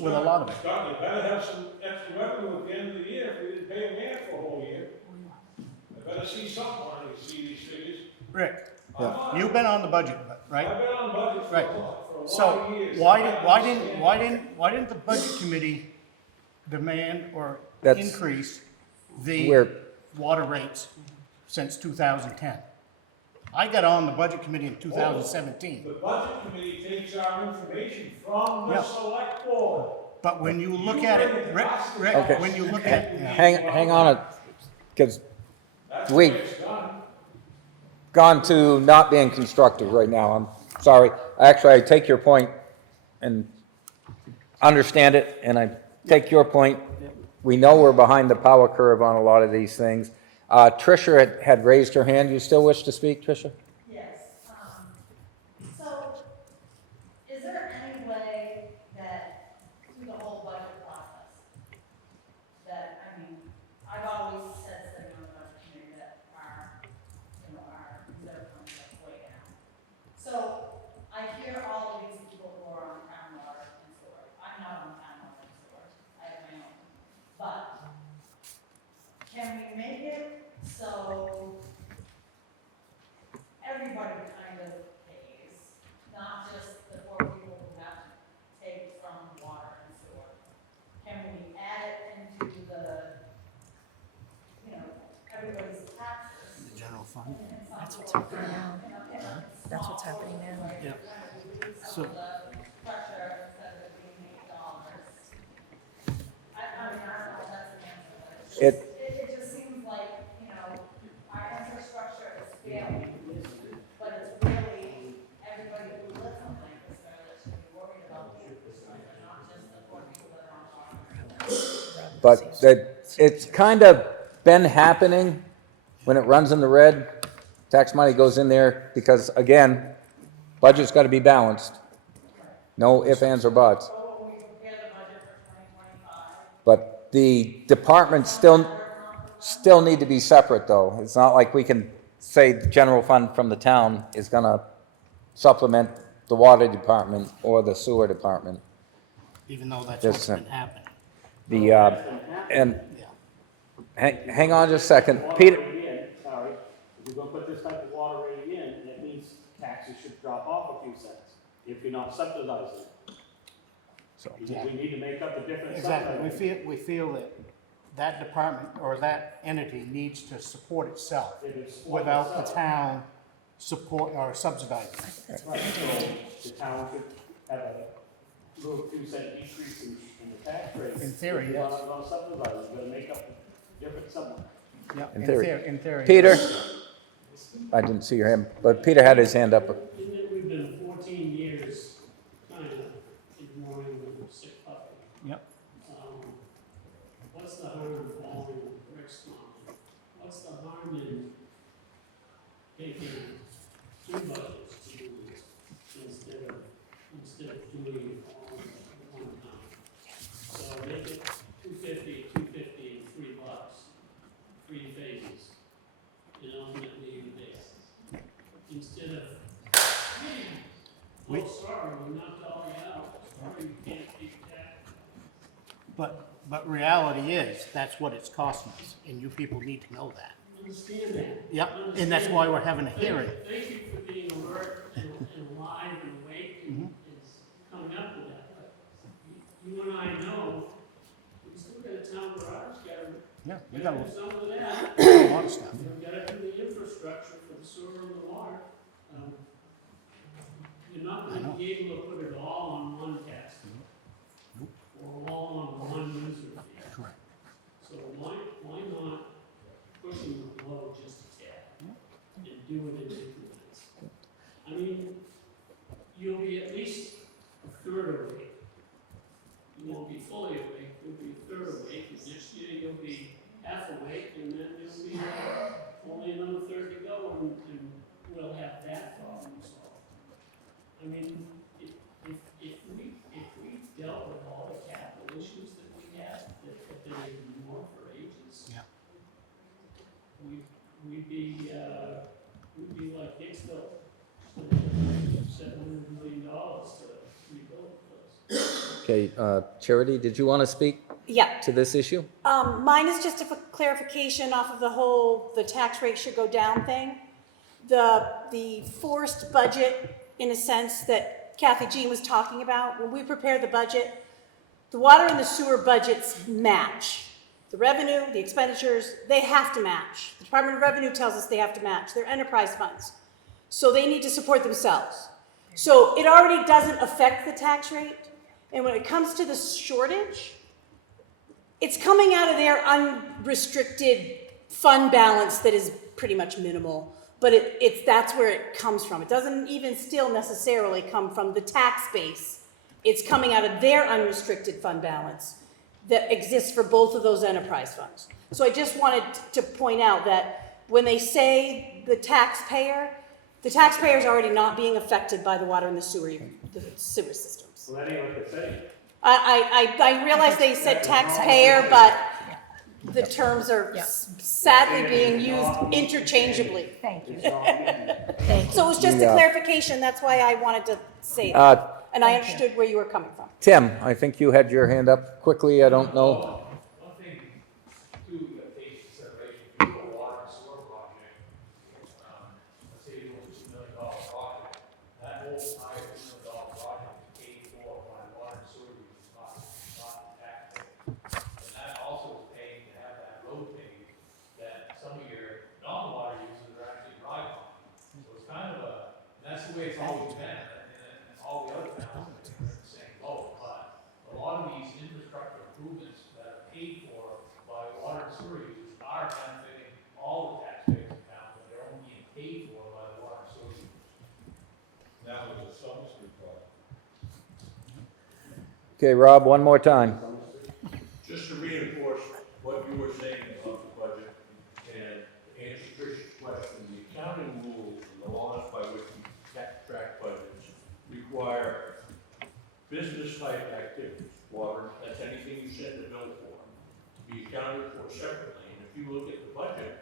with a lot of it. Scott, you better have some extra revenue at the end of the year if we didn't pay a man for a whole year. I better see something when I see these figures. Rick, you've been on the budget, right? I've been on budget Right. for a lot So of years. why didn't the budget committee demand or That's increase the where- water rates since 2010? I got on the budget committee in 2017. The budget committee takes our information from the Yeah. select board. But when you look at it, Rick, Okay. when you look at, Hang on, because That's the we- way it's done. gone to not being constructive right now. I'm sorry. Actually, I take your point and understand it, and I take your point. We know we're behind the power curve on a lot of these things. Tricia had raised her hand. You still wish to speak, Tricia? Yes, so is there any way that through the whole budget process, That's what's happening now. That's what's happening now. Yeah. So, Pressure instead of it being $8. I mean, I don't know if that's an answer, but it just seems like, you know, our infrastructure is failing, but it's really everybody who lives on Lancaster that should be worried about the infrastructure, not just the poor people that are on farm. But it's kind of been happening when it runs in the red. Tax money goes in there because, again, budget's got to be balanced. No ifs, ands, or buts. So when we prepare the budget for 2025, But the departments still need to be separate, though. It's not like we can say the general fund from the town is going to supplement the water department or the sewer department. even though that's Yes, what's been happening. And Yeah. hang on just a second, Water Peter. rate in, sorry, if you're gonna put this type of water rate in, that means taxes should drop off a few cents, if you're not subsidizing it. So, Yeah. We need to make up the difference. Exactly, somehow. we feel that that department or that entity needs to support itself If it's support without the itself. town support or subsidizing. Right, so the town should have a little 2 cent decrease in the tax rate. In theory, If you're yes. not gonna subsidize, you're gonna make up the difference somewhere. Yeah, In theory. In theory. Peter, I didn't see your hand, but Peter had his hand up. Isn't it, we've been 14 years kind of ignoring the sick puppy. Yep. What's the harm in following Rick's comment? What's the harm in taking two budgets to do this instead of doing it all at one time? So make it 250, 250, and $3, 3 phases, and ultimately you pay. Instead of, oh, sorry, we knocked all you out, sorry, you can't keep that. But reality is, that's what it's costing us, and you people need to know that. Understand that. Yep, and that's why we're having a hearing. Thank you for being alert and alive and awake and coming up with that. But you and I know, we still got a town garage, Yeah, we gotta got do some of that. a lot of stuff. We've gotta do the infrastructure for the sewer and the water. You're not I know. gonna be able to put it all on one tax. Or all on one user fee. Correct. So why not pushing the blow just a tad and do it in increments? I mean, you'll be at least a third awake. You won't be fully awake, you'll be a third awake, and next year you'll be half awake, and then there'll be only another third to go, and we'll have that problem solved. I mean, if we dealt with all the capital issues that we have, that have been ignored for ages, Yeah. we'd be like Hicksville, $700 million to rebuild the place. Okay, Charity, did you want to speak Yeah. to this issue? Mine is just a clarification off of the whole, the tax rate should go down thing. The forced budget, in a sense, that Kathy Jean was talking about, when we prepare the budget, the water and the sewer budgets match. The revenue, the expenditures, they have to match. The Department of Revenue tells us they have to match. They're enterprise funds. So they need to support themselves. So it already doesn't affect the tax rate. And when it comes to the shortage, it's coming out of their unrestricted fund balance that is pretty much minimal. But that's where it comes from. It doesn't even still necessarily come from the tax base. It's coming out of their unrestricted fund balance that exists for both of those enterprise funds. So I just wanted to point out that when they say the taxpayer is already not being affected by the water and the sewer systems. Well, that ain't what they're saying. I realize they said taxpayer, but the terms are sadly being used interchangeably. Thank you. Thank So it was just a Yeah. clarification, that's why I wanted to say that. And I thank you. understood where you were coming from. Tim, I think you had your hand up quickly, I don't know. One thing too, you gotta take into consideration, if you do a water and sewer project, let's say you do a $2 million project, that whole entire $2 million project is paid for by water and sewer users, not the taxpayer. And that also is paying to have that road paved, that some of your non-water users are actually Okay, Rob, one more time. Just to reinforce what you were saying about the budget, and to answer Trish's question, the accounting rules and the laws by which we track budgets require business-type activities, water, that's anything you send a bill for, to be accounted for separately. And if you look at the budget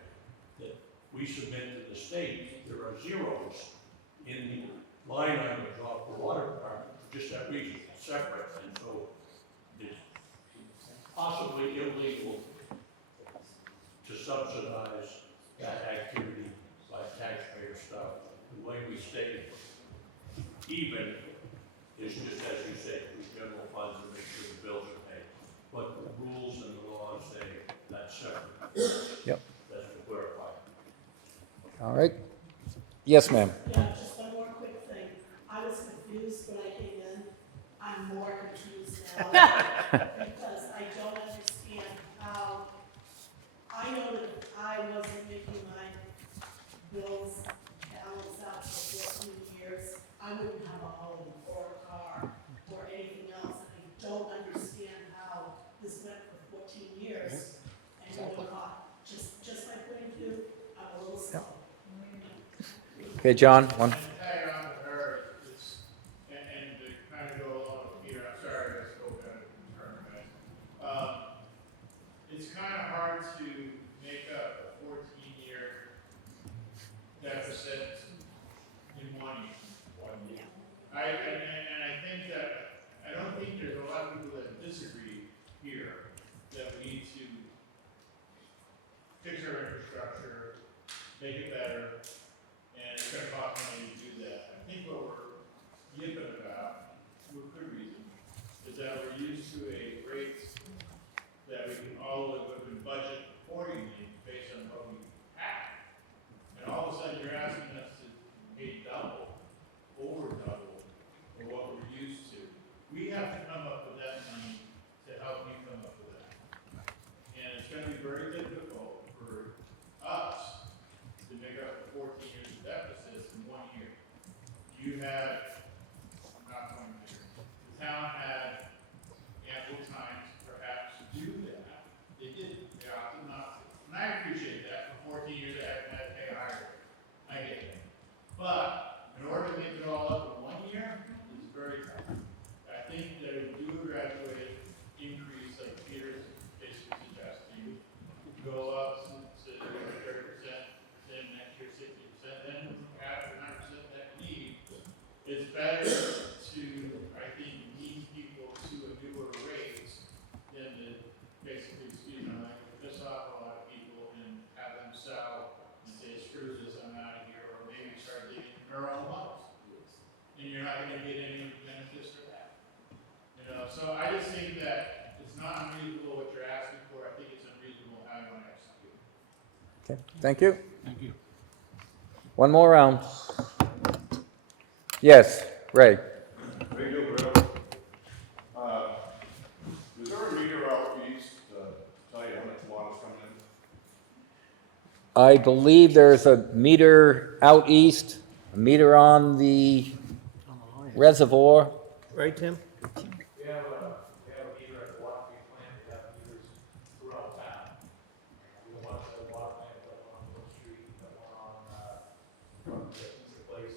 that we submit to the state, there are zeros in the line items off the water department for just that reason, it's separate. And so it's possibly illegal to subsidize that activity by taxpayer stuff. The way we stay even is just as you say, through general funds to make sure the bills are paid. But the rules and the laws say that's separate. Yep. That's to clarify. All right. Yes, ma'am. Yeah, just one more quick thing. I was confused when I came in. I'm more confused now. Because I don't understand how, I know that if I wasn't making my bills balance out for 14 years, I wouldn't have a home or a car or anything else. I don't understand how this went for 14 years and no one caught. Just like putting two, I'm a little slow. Okay, John, one. And tag on to her, it's, and to kind of go along with Peter, I'm sorry, I spoke out of turn, guys. It's kind of hard to make up a 14-year deficit in 1 year. And I think that, I don't think there's a lot of people that disagree here that we need to fix our infrastructure, make it better, and it's gonna cost money to do that. I think what we're yipping about, for good reason, is that we're used to a rate that we can all live with and budget accordingly based on what we have. And all of a sudden, you're asking us to pay double, over double, of what we're used to. We have to come up with that money to help you come up with that. And it's gonna be very difficult for us to make up the 14 years of deficits in 1 year. You had, not 1 year, the town had ample time to perhaps do that. They didn't, they opted not to. And I appreciate that, for 14 years I haven't had to pay a higher rate. I get it. But in order to make it all up in 1 year, it's very tough. I think that if we do a graduated increase like Peter's basically suggesting, go up to 30%, then next year 60%, then after 9% that we need, it's better to, I think, lead people to a newer rate than to basically, like piss off a lot of people and have them sell and say, screw this, I'm out of here, or maybe start digging their own wells. And you're not gonna get any benefits for that. You know, so I just think that it's not unreasonable what you're asking for, I think it's unreasonable how you wanna execute. Okay, thank you. Thank you. One more round. Yes, Ray. How you doing, bro? Is there a meter out east to tell you how much water's coming in? I believe there's a meter out east, a meter on the reservoir. Right, Tim? We have a meter at the water treatment plant, we have meters throughout town. We have one at the water plant, we have one on Mill Street, we have one on, the pizza place,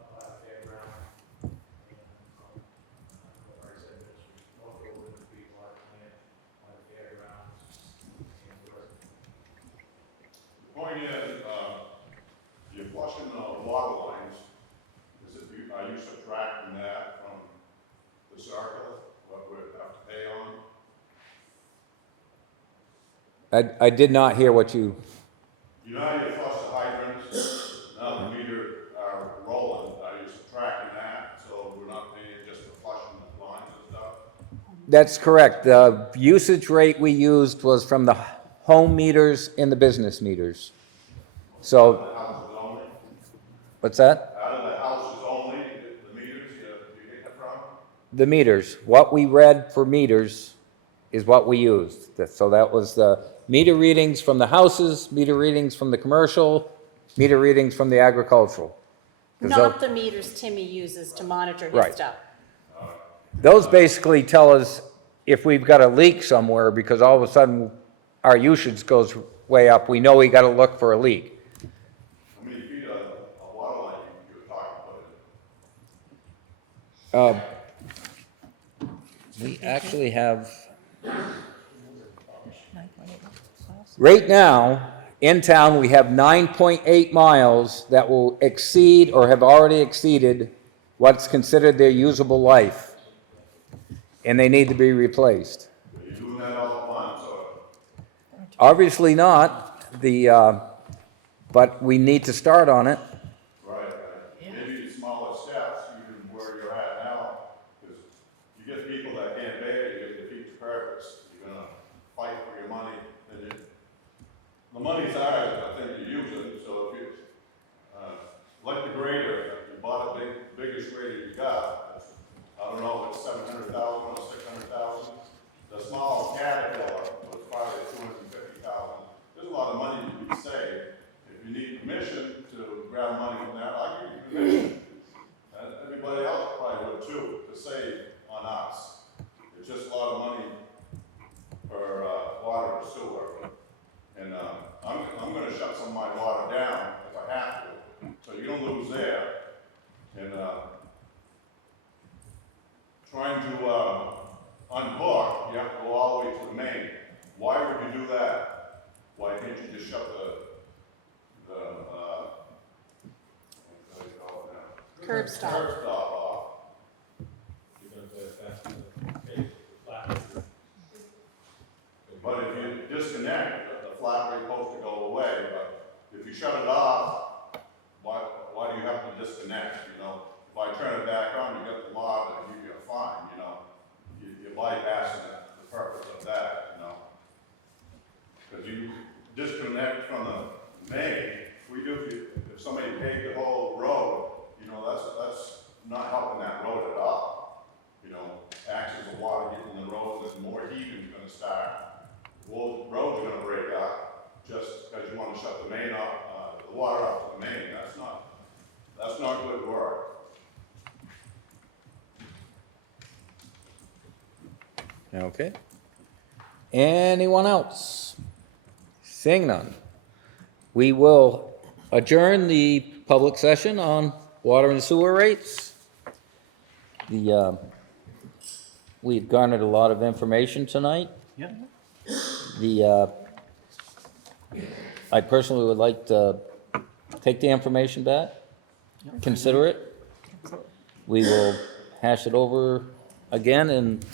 up by the fairground. And where I said Mill Street, North Golden Street water plant, by the fairgrounds, and the rest. The point is, you're flushing the water lines, are you subtracting that from the circle, what we have to pay on? I did not hear what you, You know how you flush the hydrants, now the meter are rolling, are you subtracting that, so we're not paying just for flushing the lines and stuff? that's correct. The usage rate we used was from the home meters and the business meters. So, The houses only, what's that? out of the houses only, the meters you get it from? The meters. What we read for meters is what we used. So that was the meter readings from the houses, meter readings from the commercial, meter readings from the agricultural. 'Cause Not the meters Timmy uses to monitor his Right. stuff. Those basically tell us if we've got a leak somewhere, because all of a sudden our usage goes way up, we know we gotta look for a leak. How many feet of water line you're talking about? We actually have, right now, in town, we have 9.8 miles that will exceed or have already exceeded what's considered their usable life. And they need to be replaced. Are you doing that all at once, or? Obviously not, but we need to start on it. Right, maybe smaller steps, even where you're at now, because you get people that can't pay it, you defeat the purpose. You're gonna fight for your money, and the money's ours, I think you use it, so if you, like the grader, you bought a biggest grader you got, I don't know if it's 700,000 or 600,000. The small Caterpillar was probably 250,000. There's a lot of money you can save. If you need permission to grab money from that, I'll give you permission. And everybody else probably would too, to save on us. It's just a lot of money for water and sewer. And I'm going to shut some of my water down if I have to. So you don't lose there. And trying to unhook, you have to go all the way to the main. Why would you do that? Why can't you just shut the Curb stop. Curb stop off? But if you disconnect, the flat rate's supposed to go away, but if you shut it off, why do you have to disconnect, you know? If I turn it back on, you get the law that give you a fine, you know? You're bypassing the purpose of that, you know? Because you disconnect from the main, if somebody paved the whole road, you know, that's not helping that road at all. You know, actions of water getting in the road, there's more heaving's gonna start. Well, the road's gonna break up just because you want to shut the main off, the water off to the main. That's not good work. Okay. Anyone else? Seeing none. We will adjourn the public session on water and sewer rates. We've garnered a lot of information tonight. Yeah. I personally would like to take the information back, consider it. We will hash it over again, and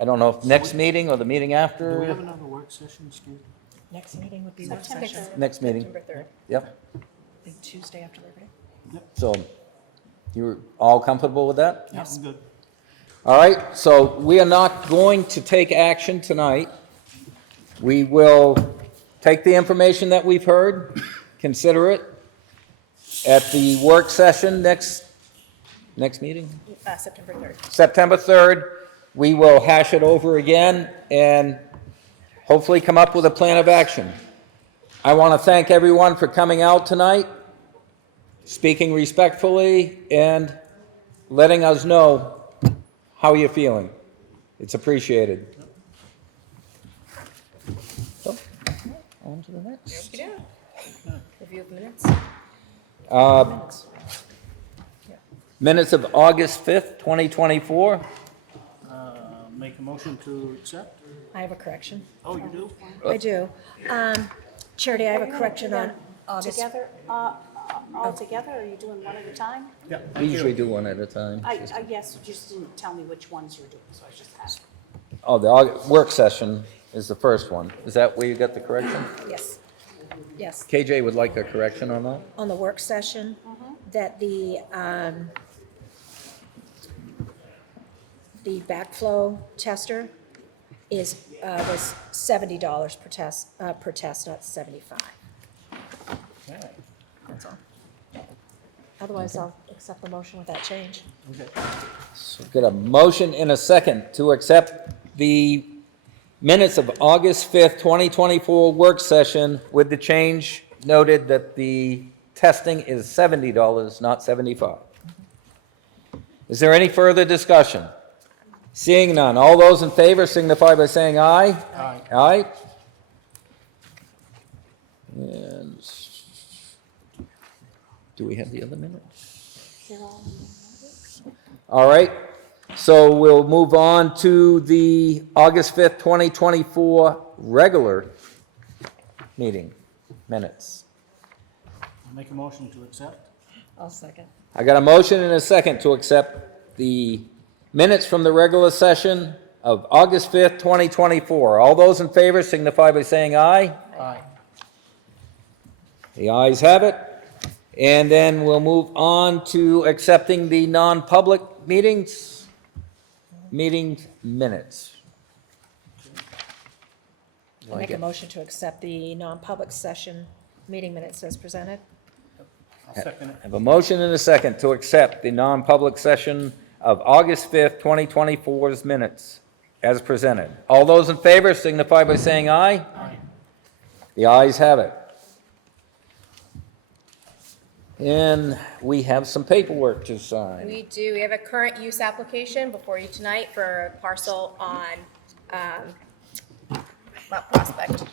I don't know if next meeting or the meeting after. Do we have another work session, Steve? Next meeting would be work September session. third. Next meeting. September 3rd. Yep. The Tuesday after Labor Day. So you're all comfortable with that? Yeah, I'm good. All right, so we are not going to take action tonight. We will take the information that we've heard, consider it at the work session next meeting, September 3rd. September 3rd. We will hash it over again and hopefully come up with a plan of action. I want to thank everyone for coming out tonight, speaking respectfully, and letting us know how you're feeling. It's appreciated. So, on to the next. Review of minutes. Minutes of August 5th, 2024. Make a motion to accept? I have a correction. Oh, you do? I do. Charity, I have a correction on August. Together, all together, or are you doing one at a time? Yeah. We usually do one at a time. Yes, you just didn't tell me which ones you were doing, so I was just asking. Oh, the work session is the first one. Is that where you got the correction? Yes. Yes. KJ would like a correction on that? On the work session, that the backflow tester was $70 per test, not 75. Okay. That's all. Otherwise, I'll accept the motion with that change. Okay. So get a motion in a second to accept the minutes of August 5th, 2024 work session with the change noted that the testing is $70, not 75. Is there any further discussion? Seeing none. All those in favor signify by saying aye. Aye. Aye. And do we have the other minutes? All right. So we'll move on to the August 5th, 2024 regular meeting minutes. I'll make a motion to accept. I'll second. I got a motion and a second to accept the minutes from the regular session of August 5th, 2024. All those in favor signify by saying aye. Aye. The ayes have it. And then we'll move on to accepting the non-public meeting minutes. I make a motion to accept the non-public session meeting minutes as presented. I'll second it. I have a motion and a second to accept the non-public session of August 5th, 2024's minutes as presented. All those in favor signify by saying aye. Aye. The ayes have it. And we have some paperwork to sign. We do. We have a current use application before you tonight for a parcel on Mount Prospect.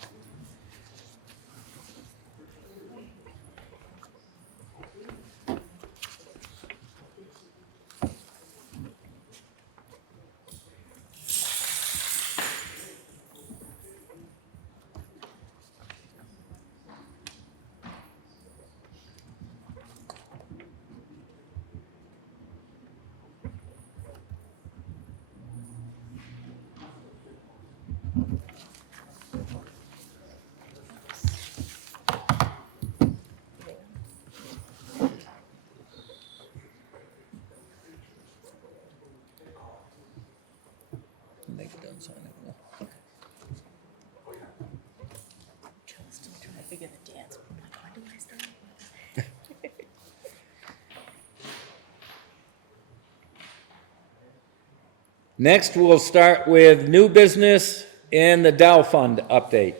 Next, we'll start with new business and the Dow Fund update.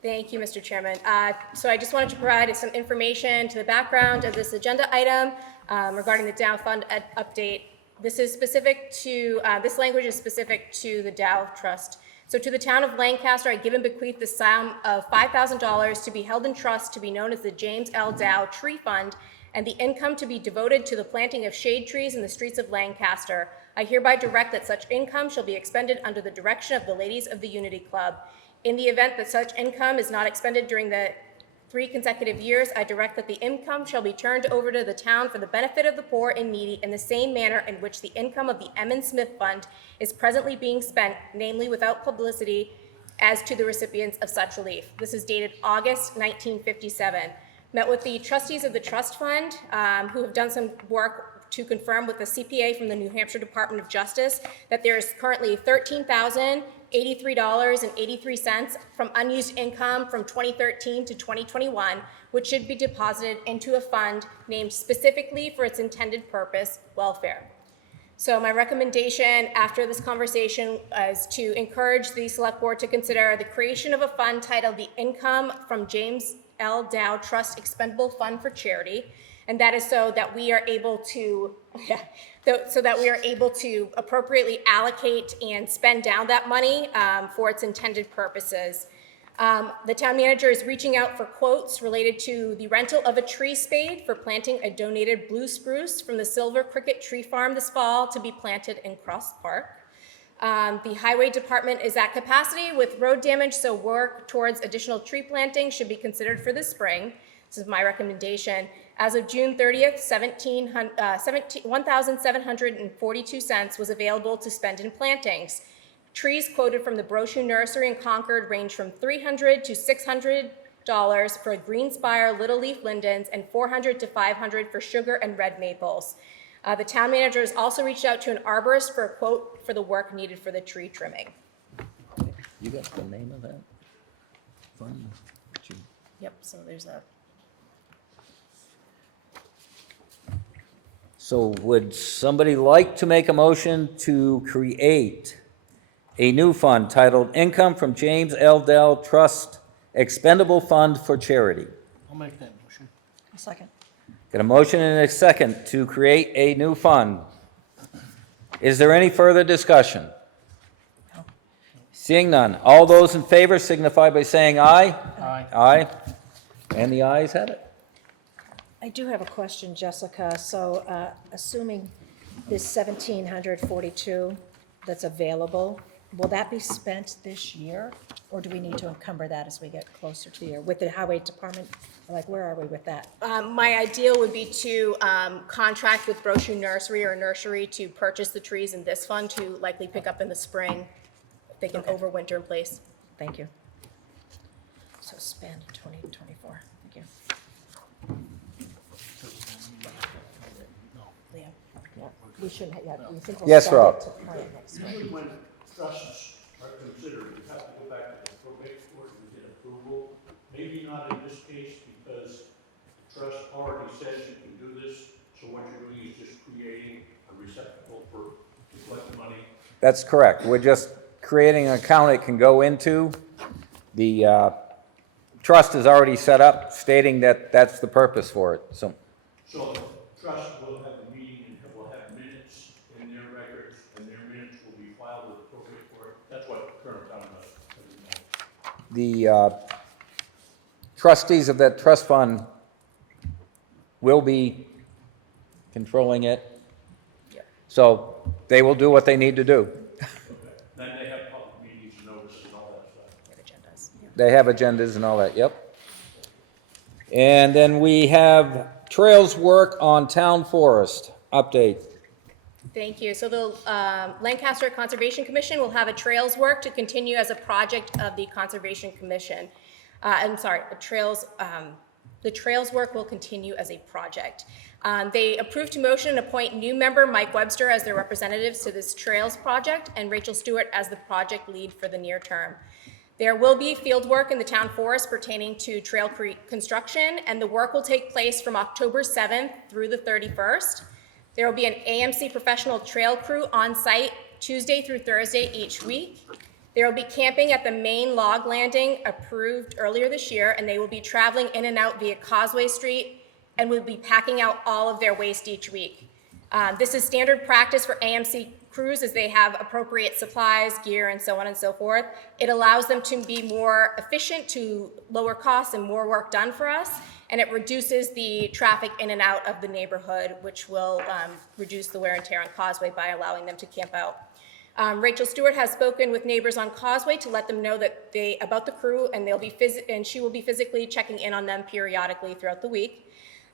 Thank you, Mr. Chairman. So I just wanted to provide some information to the background of this agenda item regarding the Dow Fund update. This is specific to, this language is specific to the Dow Trust. So to the town of Lancaster, I give and bequeath the sum of $5,000 to be held in trust to be known as the James L. Dow Tree Fund, and the income to be devoted to the planting of shade trees in the streets of Lancaster. I hereby direct that such income shall be expended under the direction of the Ladies of the Unity Club. In the event that such income is not expended during the 3 consecutive years, I direct that the income shall be turned over to the town for the benefit of the poor and needy in the same manner in which the income of the Emmons Smith Fund is presently being spent, namely without publicity, as to the recipients of such relief. This is dated August 1957. Met with the trustees of the trust fund who have done some work to confirm with the CPA from the New Hampshire Department of Justice that there is currently $13,083.83 from unused income from 2013 to 2021, which should be deposited into a fund named specifically for its intended purpose, welfare. So my recommendation after this conversation is to encourage the Select Board to consider the creation of a fund titled the Income from James L. Dow Trust Expendable Fund for Charity. And that is so that we are able to, appropriately allocate and spend down that money for its intended purposes. The town manager is reaching out for quotes related to the rental of a tree spade for planting a donated blue spruce from the Silver Cricket Tree Farm this fall to be planted in Cross Park. The highway department is at capacity with road damage, so work towards additional tree planting should be considered for this spring. This is my recommendation. As of June 30th, $1,742 was available to spend in plantings. Trees quoted from the Brochu Nursery in Concord range from $300 to $600 for greenspire little leaf lindens and $400 to $500 for sugar and red maples. The town manager has also reached out to an arborist for a quote for the work needed for the tree trimming. You got the name of that fund? Yep, so there's a... So would somebody like to make a motion to create a new fund titled Income from James L. Dow Trust Expendable Fund for Charity? I'll make that motion. A second. Got a motion and a second to create a new fund. Is there any further discussion? Seeing none. All those in favor signify by saying aye. Aye. Aye. And the ayes have it. I do have a question, Jessica. So, assuming this 1,742 that's available, will that be spent this year? Or do we need to encumber that as we get closer to the year? With the highway department, like, where are we with that? My ideal would be to contract with Brochu Nursery or Nursery to purchase the trees in this fund to likely pick up in the spring. If they can overwinter in place. Thank you. So spend 2024. Thank you. Liam? Yeah, we shouldn't, yeah, you think we'll Yes, spend Rob. it to plan it next week? Usually when trusts are considered, you have to go back to the probate court and get approval. Maybe not in this case because the trust already says you can do this, so what you're doing is just creating a receptacle for to collect money. That's correct. We're just creating an account it can go into. The trust is already set up stating that that's the purpose for it, so. So the trust will have a meeting and will have minutes in their records, and their minutes will be filed with the probate court. That's what the current town does. The trustees of that trust fund will be controlling it. So they will do what they need to do. Then they have public meetings and notices and all that stuff. They have agendas and all that, yep. And then we have trails work on town forest update. Thank you. So the Lancaster Conservation Commission will have a trails work to continue as a project of the Conservation Commission. The trails work will continue as a project. They approved to motion and appoint new member Mike Webster as their representatives to this trails project and Rachel Stewart as the project lead for the near term. There will be field work in the town forest pertaining to trail construction, and the work will take place from October 7th through the 31st. There will be an AMC professional trail crew on site Tuesday through Thursday each week. There will be camping at the main log landing approved earlier this year, and they will be traveling in and out via Causeway Street and will be packing out all of their waste each week. This is standard practice for AMC crews as they have appropriate supplies, gear, and so on and so forth. It allows them to be more efficient, to lower costs and more work done for us, and it reduces the traffic in and out of the neighborhood, which will reduce the wear and tear on Causeway by allowing them to camp out. Rachel Stewart has spoken with neighbors on Causeway to let them know that about the crew, and she will be physically checking in on them periodically throughout the week.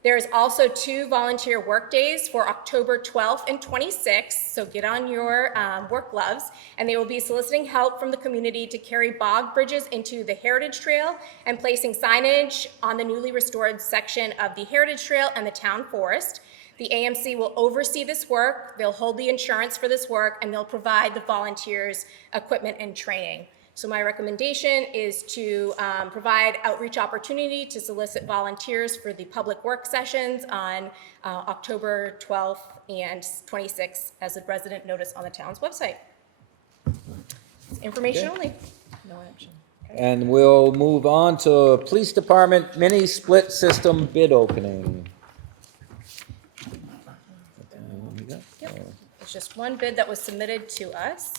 There's also 2 volunteer work days for October 12th and 26th, so get on your work gloves, and they will be soliciting help from the community to carry bog bridges into the Heritage Trail and placing signage on the newly restored section of the Heritage Trail and the town forest. The AMC will oversee this work, they'll hold the insurance for this work, and they'll provide the volunteers equipment and training. So my recommendation is to provide outreach opportunity to solicit volunteers for the public work sessions on October 12th and 26th as a resident notice on the town's website. It's information only. No action. And we'll move on to Police Department mini split system bid opening. It's just one bid that was submitted to us.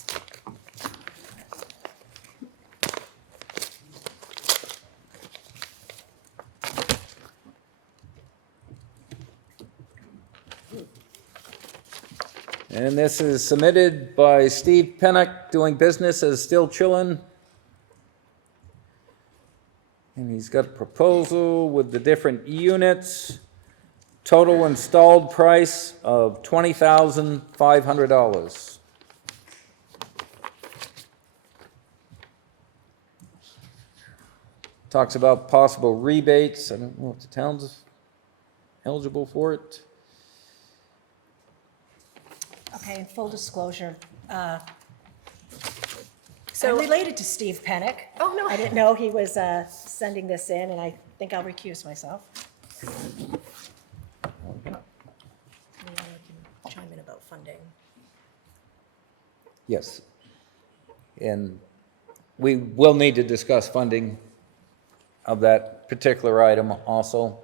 And this is submitted by Steve Pennock, doing business as Still Chillin'. And he's got a proposal with the different units. Total installed price of $20,500. Talks about possible rebates. I don't know if the town's eligible for it. Okay, in full disclosure, I'm So- related to Steve Pennock. Oh, no. I didn't know he was sending this in, and I think I'll recuse myself. Chime in about funding. Yes. And we will need to discuss funding of that particular item also.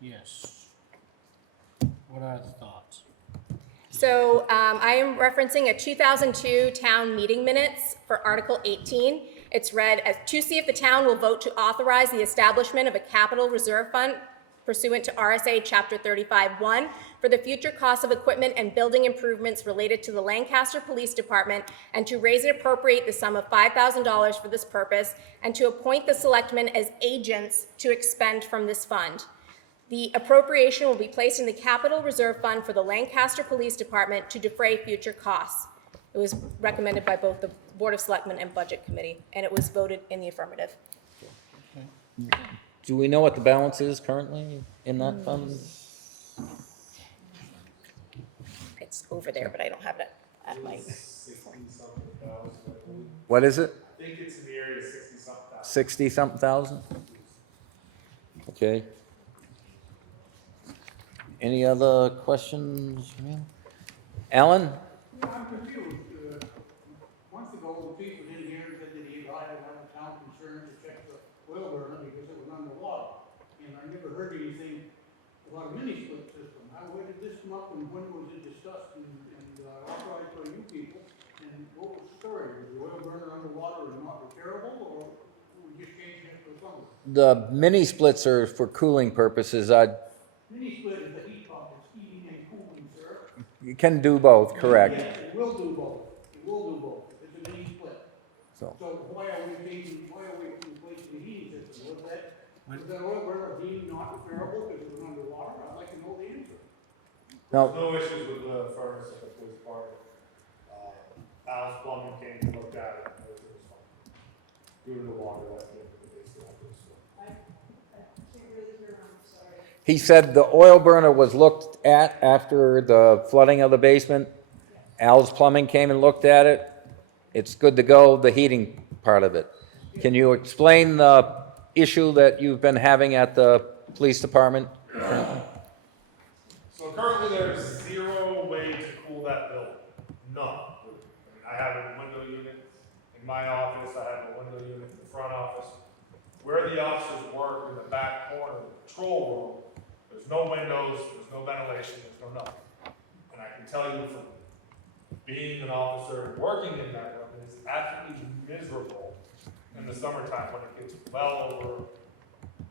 Yes. What are the thoughts? So I am referencing a 2002 town meeting minutes for Article 18. It's read as to see if the town will vote to authorize the establishment of a capital reserve fund pursuant to RSA Chapter 35(1) for the future costs of equipment and building improvements related to the Lancaster Police Department, and to raise and appropriate the sum of $5,000 for this purpose, and to appoint the selectmen as agents to expend from this fund. The appropriation will be placed in the Capital Reserve Fund for the Lancaster Police Department to defray future costs. It was recommended by both the Board of Selectmen and Budget Committee, and it was voted in the affirmative. Do we know what the balance is currently in that fund? It's over there, but I don't have it at my. 60-something thousand. What is it? I think it's in the area of 60-something thousand. 60-something thousand? Okay. Any other questions? Alan? I'm confused. Months ago, the chief was in here and said that he had a town concern to check the oil burner because it was underwater. And I never heard anything about a mini split system. Now, where did this come up and when was it discussed and authorized by you people? And what was the story? Was the oil burner underwater and not repairable, or we just changing it for something? The mini splits are for cooling purposes. Mini split is the heat pump, it's heating and cooling, sir. You can do both, correct? Yes, it will do both. It will do both. It's a mini split. So, Why are we replacing the heating system? Was that oil burner deemed not repairable because it was underwater? I'd like to know the answer. now, No issues with the furnace at the police department. Al's Plumbing came to look at it, and it was fine. Due to the water that they still have to install. I can't really hear him, sorry. he said the oil burner was looked at after the flooding of the basement. Al's Plumbing came and looked at it. It's good to go, the heating part of it. Can you explain the issue that you've been having at the police department? So currently there's zero way to cool that building. None. I have a window unit in my office, I have a window unit in the front office. Where the officers work in the back corner of the control room, there's no windows, there's no ventilation, there's no nothing. And I can tell you from being an officer and working in that room, it's absolutely miserable in the summertime when it gets well over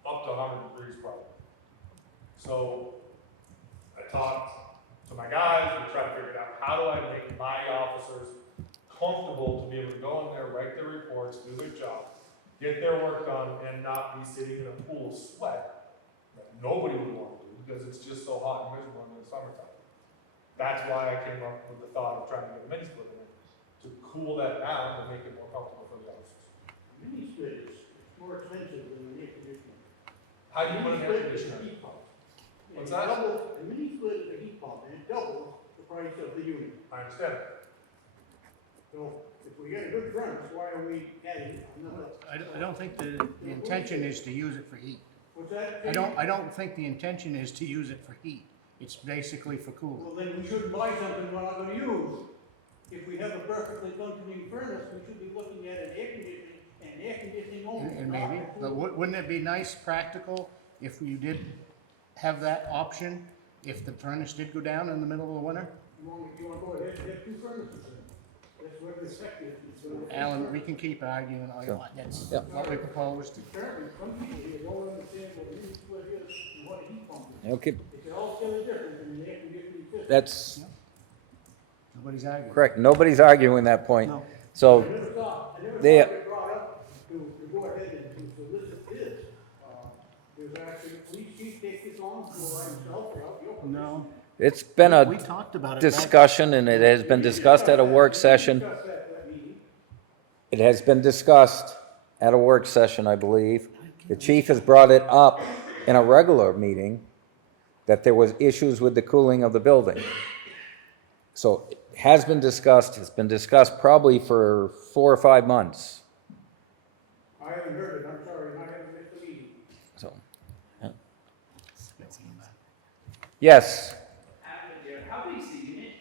up to 100 degrees probably. So I talked to my guys, we tried to figure out how do I make my officers comfortable to be able to go in there, write their reports, do their job, get their work done, and not be sitting in a pool of sweat that nobody would want to do because it's just so hot and miserable in the summertime. That's why I came up with the thought of trying to get a mini split in it, to cool that down and make it more comfortable for the officers. Mini split is more expensive than the air conditioner. How do you put an air Mini split is a conditioner? heat pump. What's And that? A mini split is a heat pump, and it doubles the price of the unit. I understand. So if we get a good furnace, why are we adding another? I don't think the intention is to use it for heat. What's that? I don't think the intention is to use it for heat. It's basically for cooling. Well, then we shouldn't buy something we're not gonna use. If we have a perfectly functioning furnace, we should be looking at an air conditioning only. And maybe, but wouldn't it be nice, practical, if you did have that option, if the furnace did go down in the middle of the winter? You wanna go ahead and have two furnaces then? That's what the spec is. It's gonna- Alan, we can keep arguing all you want. That's Yeah. what we proposed. Apparently, some people here don't understand what a mini split is and what a heat pump is. Okay, It's all still different than the air conditioning system. that's Nobody's arguing. correct. Nobody's arguing that point. No. So, I never thought They- it brought up to go ahead and to solicit this. There's actually, a police chief take this on for himself or help your position. No. it's been We a talked about it. discussion, and it has been discussed at a work session. Discuss that meeting. It has been discussed at a work session, I believe. The chief has brought it up in a regular meeting, that there was issues with the cooling of the building. So it has been discussed, it's been discussed probably for 4 or 5 months. I haven't heard it, I'm sorry, I haven't missed the meeting. So, yeah. Yes, How big is the unit?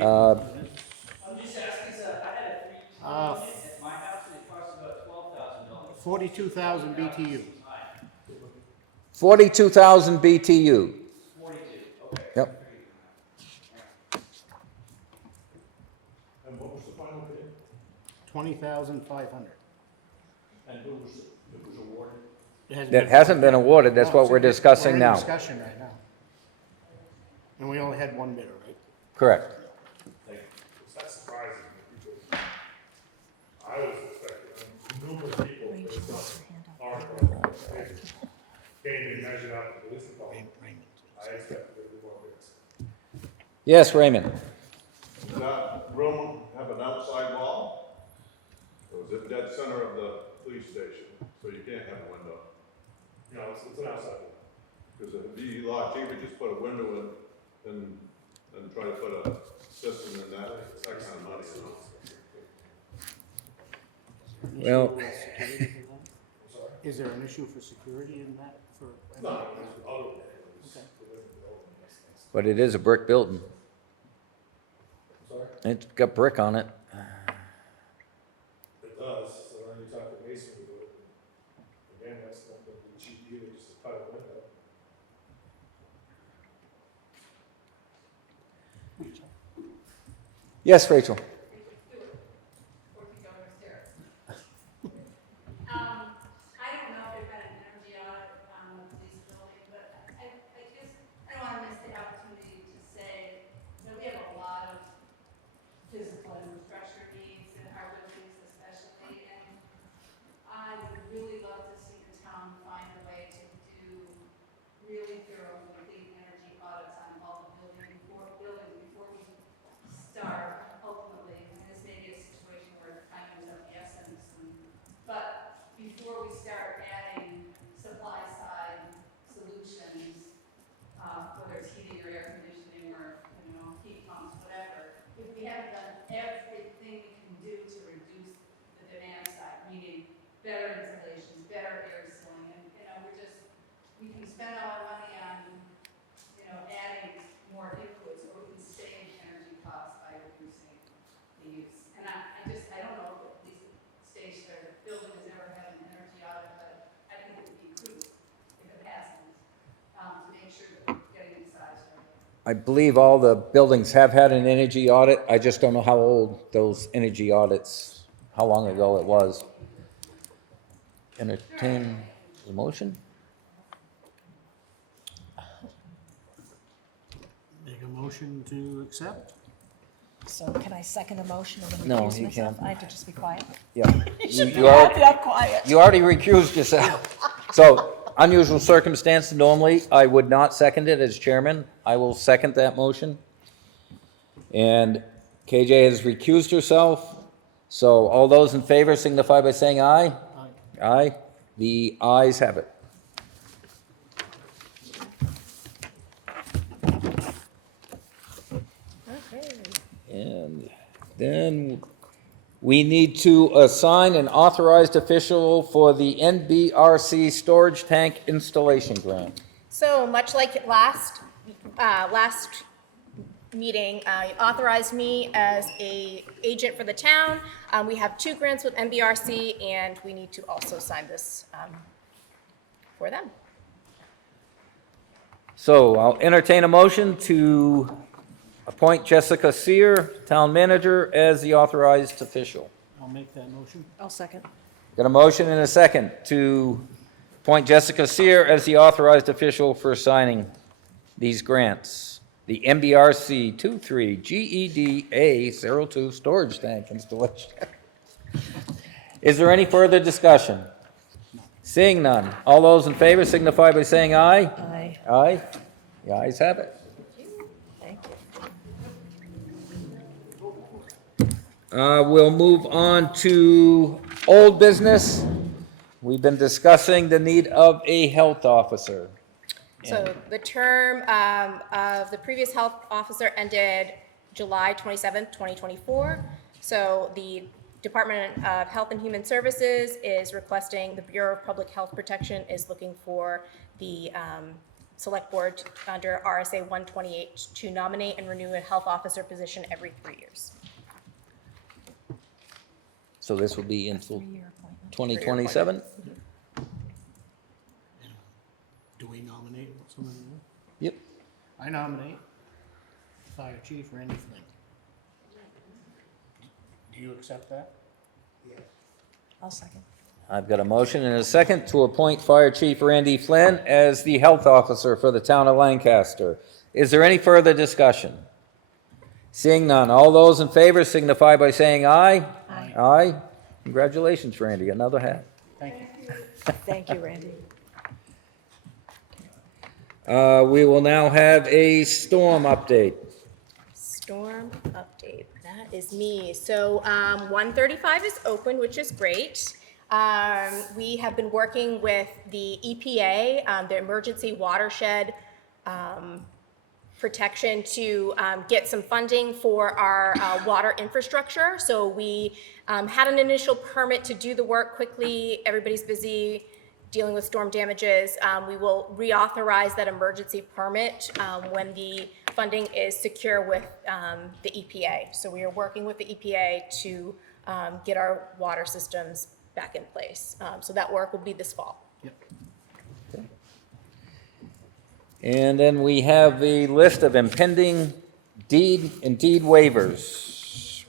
uh, I'm just asking, so I had a 3-ton unit at my house and it cost about $12,000. 42,000 BTU. 42,000 BTU. 42, okay. Yep. $20,500. And it was awarded? That hasn't been awarded, that's what we're discussing We're now. in discussion right now. And we only had one bidder, right? Correct. It's not surprising that people, I was expecting, numerous people, based on our, came and measured out the police department. I expected there to be more bids. Yes, Raymond? Does that room have an outside wall? Or is it dead center of the police station, so you can't have a window? No, it's an outside one. Because it'd be a lot cheaper just put a window in and try to put a system in that kind of money. Well, Is there an issue for security in that? No, it's other windows. Okay. but it is a brick building. Sorry? It's got brick on it. It does, so then you talk to Mason to do it. Again, that's not gonna be cheap either, just to cut a window. Yes, Rachel? I don't know if they've had an energy audit on the police building, but I don't want to miss the opportunity to say that we have a lot of physical infrastructure needs in our buildings especially, and I would really love to see the town find a way to do really thorough, complete energy audits on all the buildings before we start ultimately, and this may be a situation where time is of the essence, but before we start adding supply side solutions, whether it's heating or air conditioning or, heat pumps, whatever, if we haven't done everything we can do to reduce the demand side, meaning better insulation, better air sealing, and, we can spend all our money on, adding more inputs, or we can save energy costs by reducing the use. And I don't know if at least stage there, the building has ever had an energy audit, but I think it would be prudent if it hasn't, to make sure that we're getting the size right. I believe all the buildings have had an energy audit. I just don't know how old those energy audits, how long ago it was. Entertain the motion? Make a motion to accept? So can I second a motion and then No, recuse you myself? can't. I have to just be quiet? Yeah. You should be You are- happy I'm quiet. You already recused yourself. So, unusual circumstance, normally I would not second it as chairman. I will second that motion. And KJ has recused herself. So all those in favor signify by saying aye. Aye. Aye. The ayes have it. Okay. And then we need to assign an authorized official for the NBRC storage tank installation grant. So much like last meeting, authorized me as a agent for the town. We have 2 grants with NBRC, and we need to also sign this for them. So I'll entertain a motion to appoint Jessica Sear, town manager, as the authorized official. I'll make that motion. I'll second. Got a motion and a second to appoint Jessica Sear as the authorized official for signing these grants. The MBRC 23 GED A02 storage tank installation. Is there any further discussion? Seeing none. All those in favor signify by saying aye. Aye. Aye. The ayes have it. Thank you. We'll move on to old business. We've been discussing the need of a health officer. So the term of the previous health officer ended July 27th, 2024. So the Department of Health and Human Services is requesting, the Bureau of Public Health Protection is looking for the Select Board under RSA 128 to nominate and renew a health officer position every 3 years. So this will be until Three-year appointment. 2027? Do we nominate someone new? Yep. I nominate Fire Chief Randy Flynn. Do you accept that? I'll second. I've got a motion and a second to appoint Fire Chief Randy Flynn as the health officer for the town of Lancaster. Is there any further discussion? Seeing none, all those in favor signify by saying aye. Aye. Aye. Congratulations, Randy, another hat. Thank you. Thank you, Randy. We will now have a storm update. Storm update, that is me. So 135 is open, which is great. We have been working with the EPA, the Emergency Watershed Protection, to get some funding for our water infrastructure. So we had an initial permit to do the work quickly. Everybody's busy dealing with storm damages. We will reauthorize that emergency permit when the funding is secure with the EPA. So we are working with the EPA to get our water systems back in place. So that work will be this fall. And then we have the list of impending deed waivers.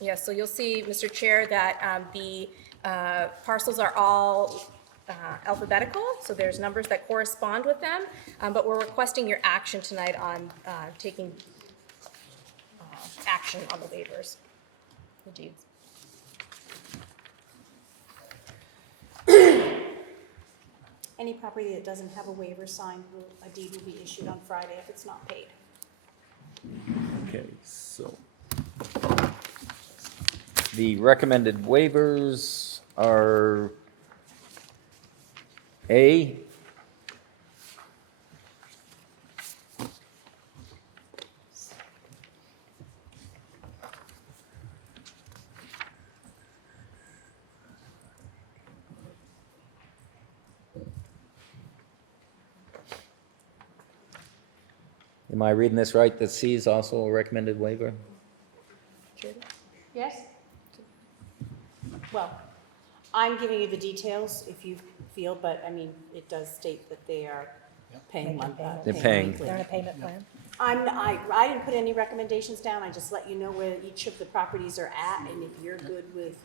Yeah, so you'll see, Mr. Chair, that the parcels are all alphabetical, so there's numbers that correspond with them, but we're requesting your action tonight on taking action on the waivers, the deeds. Any property that doesn't have a waiver signed, a deed will be issued on Friday if it's not paid. Okay, so the recommended waivers are A, am I reading this right, that C is also a recommended waiver? Yes? Well, I'm giving you the details if you feel, but I mean, it does state that they are paying monthly. They're paying. They're on a payment plan? I didn't put any recommendations down, I just let you know where each of the properties are at, and if you're good with.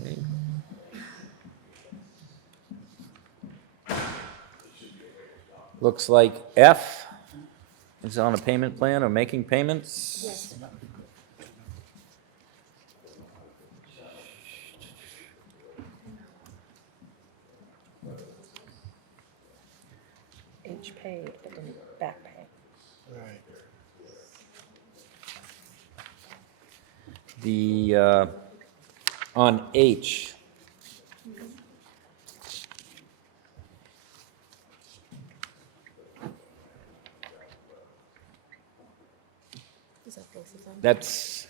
Okay. Looks like F is on a payment plan or making payments. Yes. H paid, but didn't back pay. The, on H, Is that both of them? that's,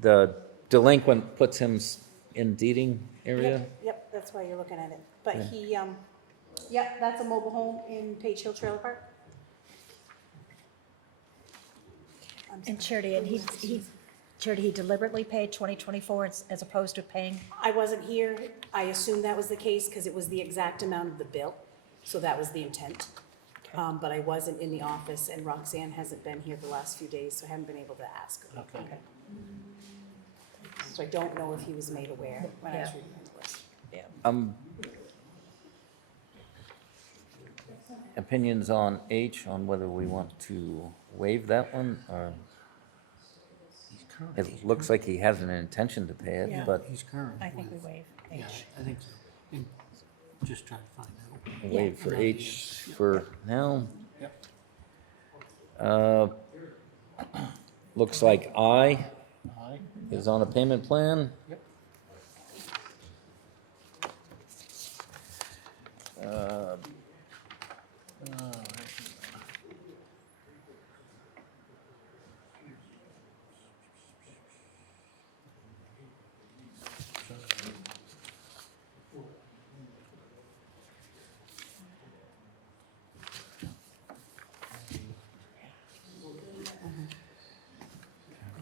the delinquent puts him in deeding area? Yep, that's why you're looking at it, but he, yep, that's a mobile home in Page Hill Trailer Park. And Charity, and Charity, he deliberately paid 2024 as opposed to paying? I wasn't here, I assumed that was the case, because it was the exact amount of the bill, so that was the intent. But I wasn't in the office, and Roxanne hasn't been here the last few days, so I haven't been able to ask her. Okay. So I don't know if he was made aware when I was reading his list. Opinions on H, on whether we want to waive that one, or it looks like he has an intention to pay it, Yeah. but He's current. I think we waive Yeah, H. I think so. And just trying to find out. waive for H for now. Yep. Looks like I Aye. is on a payment plan. Yep.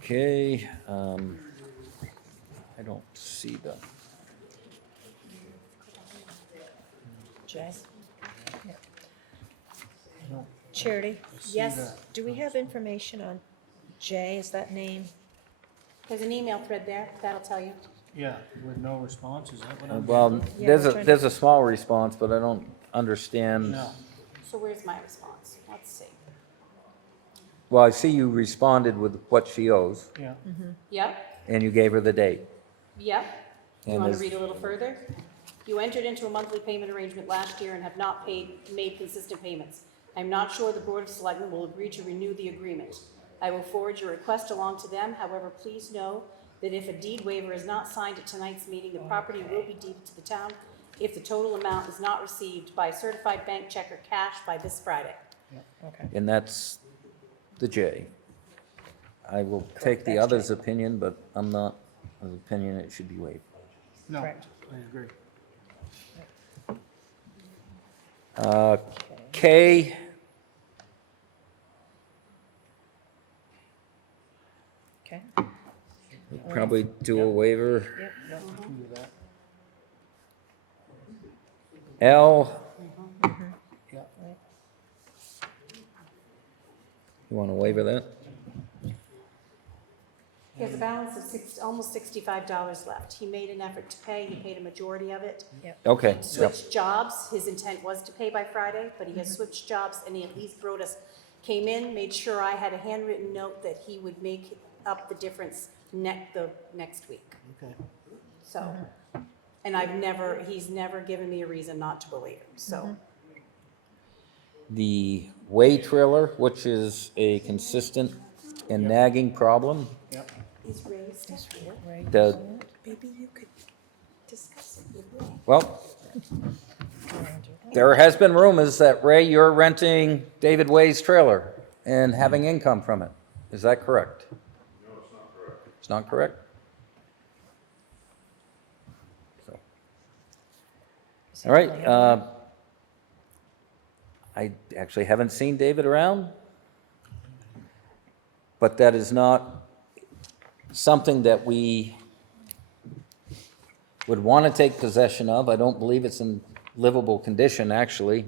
Okay, I don't see the, Jay? Charity? Yes. Do we have information on J, is that name? There's an email thread there, that'll tell you. Yeah, with no response, is that what I'm? Well, Yeah, there's we're a, trying to- there's a small response, but I don't understand. No. So where's my response? Let's see. Well, I see you responded with what she owes, Yeah. Yep, and you gave her the date. yep. You And want to there's- read a little further? You entered into a monthly payment arrangement last year and have not made consistent payments. I'm not sure the Board of Selectmen will agree to renew the agreement. I will forward your request along to them. However, please know that if a deed waiver is not signed at tonight's meeting, the property will be deeded to the town if the total amount is not received by a certified bank check or cash by this Friday. Okay. And that's the J. I will take the other's opinion, but I'm not of the opinion it should be waived. No, Correct. I agree. K, Okay. probably do a waiver. Yep, I can do that. L, Yeah. you want to waiver that? He has a balance of almost $65 left. He made an effort to pay, he paid a majority of it. Okay, yep. Switched jobs, his intent was to pay by Friday, but he has switched jobs, and he at least came in, made sure I had a handwritten note that he would make up the difference the next week. Okay. So, and he's never given me a reason not to believe him, so. The way trailer, which is a consistent and nagging problem. Yep. Is Ray still here? The, Maybe you could discuss it with Ray. well, there has been rumors that, Ray, you're renting David Way's trailer and having income from it. Is that correct? No, it's not correct. It's not correct? So. All right, I actually haven't seen David around, but that is not something that we would want to take possession of. I don't believe it's in livable condition, actually.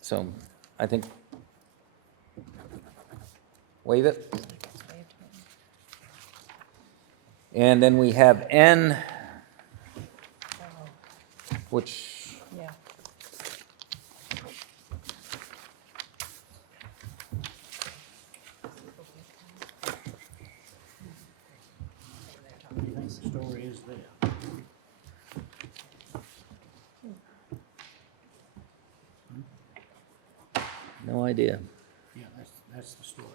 So I think waive it. And then we have N, which, Yeah. The story is there. no idea. Yeah, that's the story.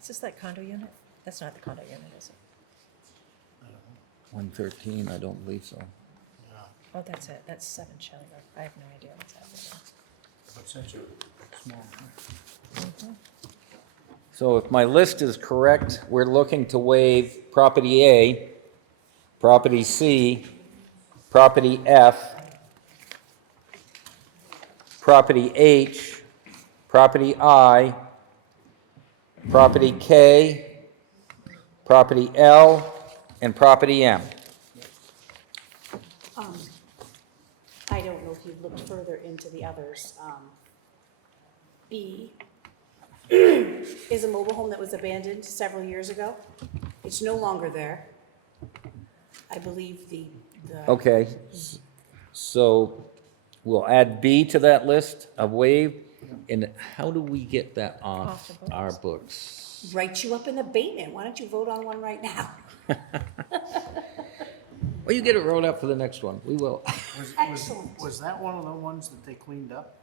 Is this that condo unit? That's not the condo unit, is it? 113, I don't believe so. Oh, that's it. That's 7 Shelley Road. I have no idea what's happening But such a small. So if my list is correct, we're looking to waive property A, property C, property F, property H, property I, property K, property L, and property M. I don't know if you've looked further into the others. B is a mobile home that was abandoned several years ago. It's no longer there. I believe the. Okay, so we'll add B to that list of waive. And how do we get that off Off the our books? Write you up an abatement. Why don't you vote on one right now? Well, you get it wrote up for the next one. We will. Excellent. Was that one of the ones that they cleaned up,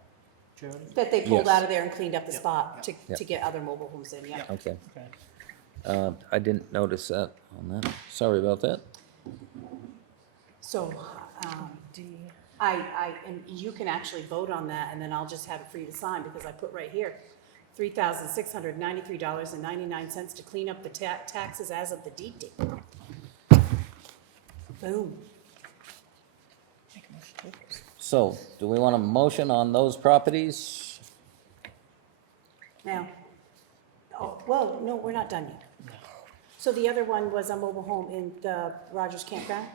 Charity? That they pulled Yes. out of there and cleaned up the spot Yep. to get other mobile homes in, yeah. Okay. Okay. I didn't notice that on that. Sorry about that. So, and you can actually vote on that, and then I'll just have it for you to sign, because I put right here, $3,693.99 to clean up the taxes as of the deed date. Boom. Make a motion to approve. So, do we want a motion on those properties? Now, well, no, we're not done yet. So the other one was a mobile home in the Rogers Campground?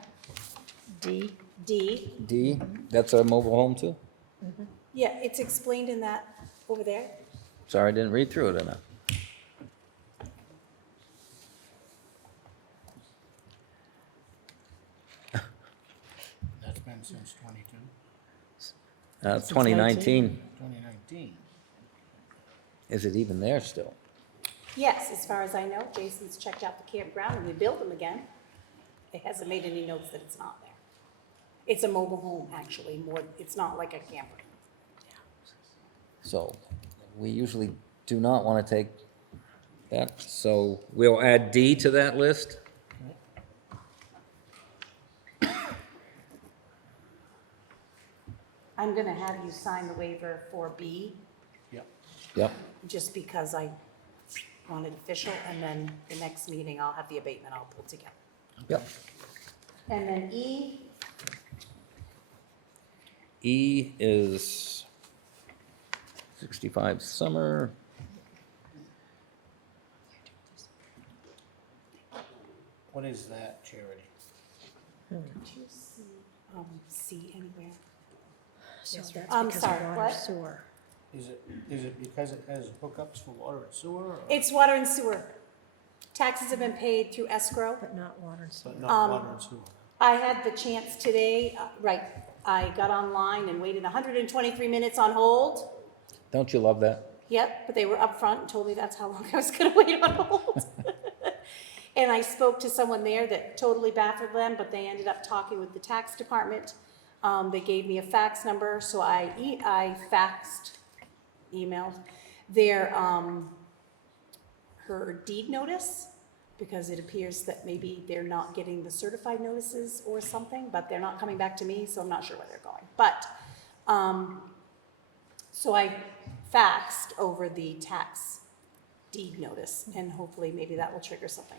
D. D. D, that's a mobile home too? Yeah, it's explained in that over there. Sorry, I didn't read through it enough. That's been since 22, It's 2019. 2019. Is it even there still? Yes, as far as I know, Jason's checked out the campground and we built them again. It hasn't made any notes that it's not there. It's a mobile home, actually, more, it's not like a camper. So we usually do not want to take that. So we'll add D to that list. I'm gonna have you sign the waiver for B, Yep. Yep. just because I want it official, and then the next meeting, I'll have the abatement all pulled together. Yep. And then E, E is 65 summer. What is that charity? did you see, C anywhere? So Yes, that's I'm because sorry, of water what? sewer. Is it because it has hookups for water and sewer? Or? It's water and sewer. Taxes have been paid through escrow. But not water and sewer. But not water and sewer. I had the chance today, right, I got online and waited 123 minutes on hold. Don't you love that? Yep, but they were upfront and told me that's how long I was gonna wait on hold. And I spoke to someone there that totally baffled them, but they ended up talking with the tax department. They gave me a fax number, so I emailed their, her deed notice, because it appears that maybe they're not getting the certified notices or something, but they're not coming back to me, so I'm not sure where they're going. But, so I faxed over the tax deed notice, and hopefully maybe that will trigger something.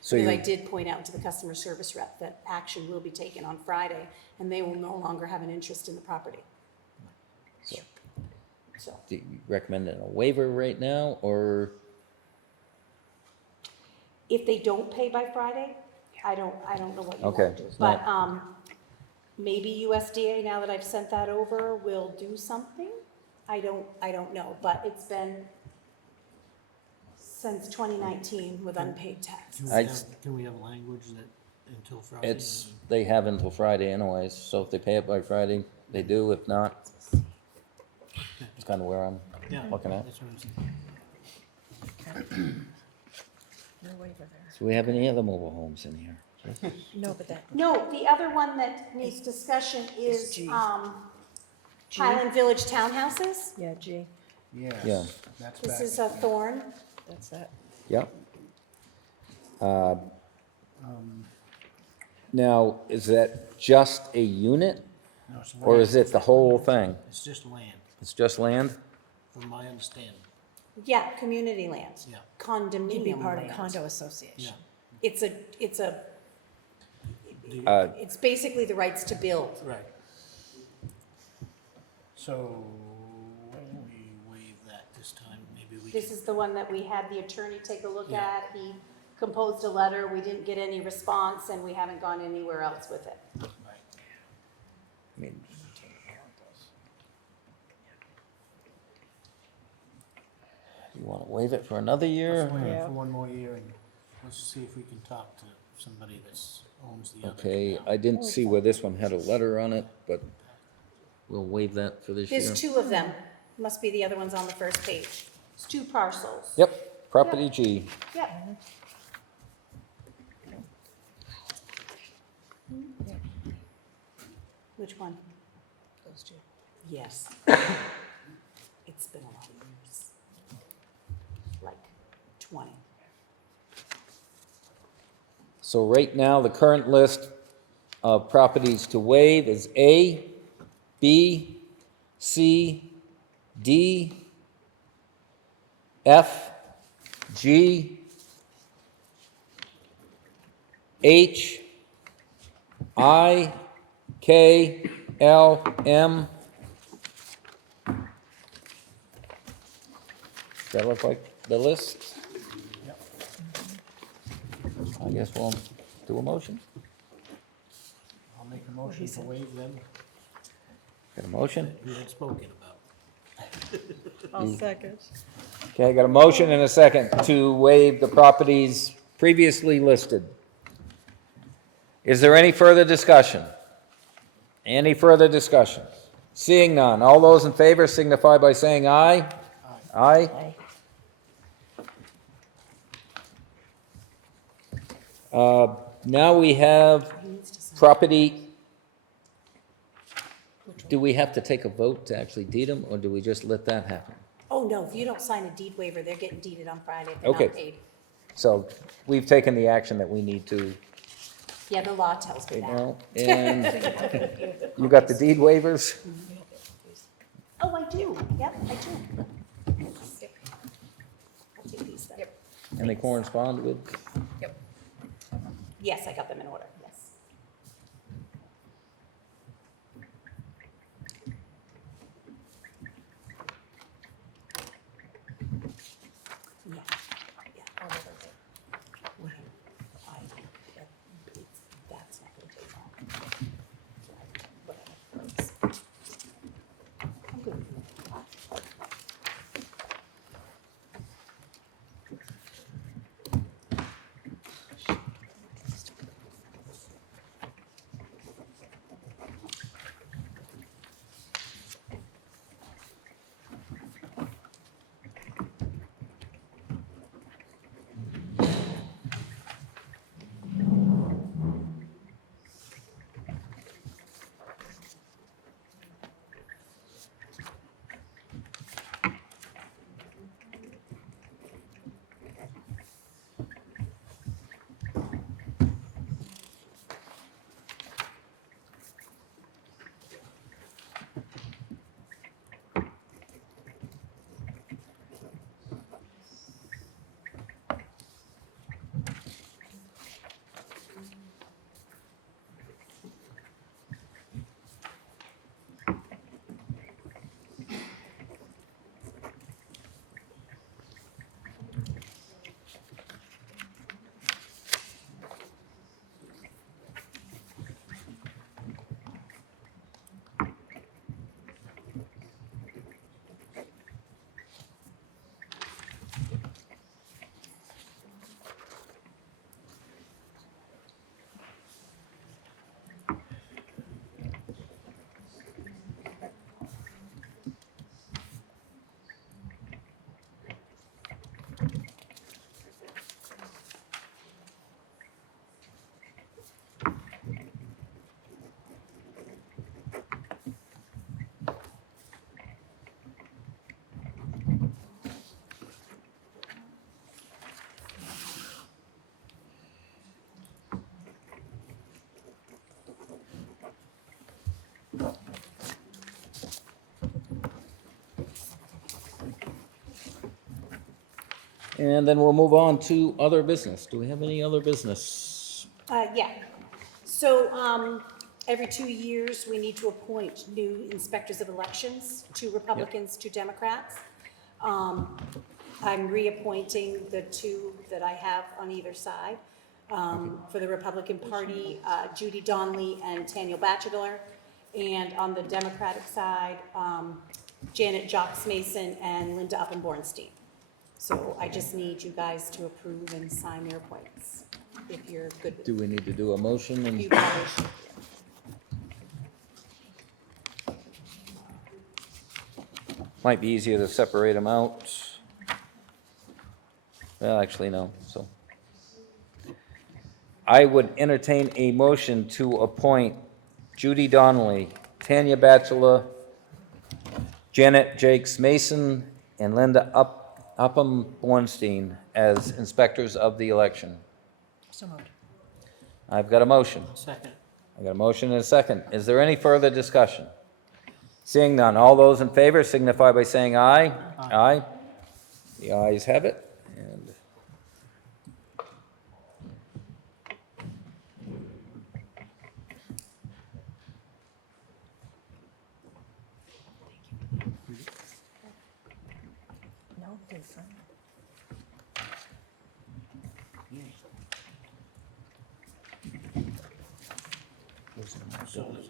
So Because I you, did point out to the customer service rep that action will be taken on Friday, and they will no longer have an interest in the property. So, do you recommend a waiver right now, or? if they don't pay by Friday, I don't know what you Okay, want to do. it's But, not- maybe USDA, now that I've sent that over, will do something. I don't know, but it's been since 2019 with unpaid taxes. Can we have language that until Friday? They have until Friday anyways, so if they pay it by Friday, they do, if not, it's kind of where I'm Yeah, looking at. that's what I'm saying. No waiver there. Do we have any other mobile homes in here? No, but that, No, the other one that needs discussion is, G. Highland Village Townhouses. yeah, G, Yes. Yeah. That's This back. is a Thorn. that's that. Yep. Now, is that just a unit, No, it's or land. is it the whole thing? It's just land, It's just land? from my understanding. Yeah, community land. Yeah. Condominium You'd be part of land. condo association. It's Uh, it's basically the rights to build. Right. So, why don't we waive that this time? Maybe we This can. is the one that we had the attorney take a look Yeah. at. He composed a letter, we didn't get any response, and we haven't gone anywhere else with it. Right. I mean, you want to waive it for another year? Let's wait Yeah. for one more year and let's see if we can talk to somebody that owns the other. Okay, now. I didn't see where this one had a letter on it, but we'll waive that for this year. There's two of them. Must be the other ones on the first page. It's two parcels. Yep, property G. Yep. Which one? Those two. Yes. It's been a lot of years. Like 20. So right now, the current list of properties to waive is A, B, C, D, F, G, H, I, K, L, M. Does that look like the list? I guess we'll do a motion. I'll make a motion to waive them Got a motion? that we had spoken about. I'll second. Okay, I got a motion and a second to waive the properties previously listed. Is there any further discussion? Any further discussion? Seeing none, all those in favor signify by saying aye. Aye. Now we have property. Do we have to take a vote to actually deed them, or do we just let that happen? Oh, no, if you don't sign a deed waiver, they're getting deeded on Friday if they're Okay. not paid. So we've taken the action that we need to, Yeah, the law tells me you that. know, and you got the deed waivers? Oh, I do, yep, I do. I'll take these then. And they correspond with? Yes, I got them in order, yes. Yeah, yeah. Well, that's not gonna take long. Whatever. I'm good with that. And then we'll move on to other business. Do we have any other business? Yeah. So, every 2 years, we need to appoint new inspectors of elections, 2 Republicans, 2 Democrats. I'm reappointing the 2 that I have on either side. For the Republican Party, Judy Donnelly and Daniel Batchelor. And on the Democratic side, Janet Jocks Mason and Linda Uppenbornstein. So I just need you guys to approve and sign their appointments, if you're good with it. Do we need to do a motion? And You probably should. might be easier to separate them out. Well, actually, no, so. I would entertain a motion to appoint Judy Donnelly, Tanya Batchelor, Janet Jakes Mason, and Linda Upham Bornstein as inspectors of the election. So moved. I've got a motion. Second. I got a motion and a second. Is there any further discussion? Seeing none, all those in favor signify by saying aye. Aye. The ayes have it, and No, didn't sign.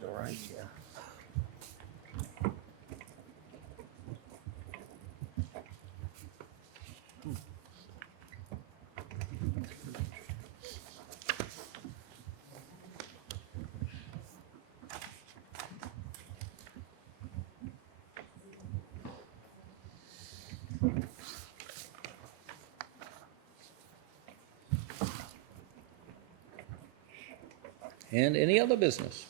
all right, yeah. And any other business?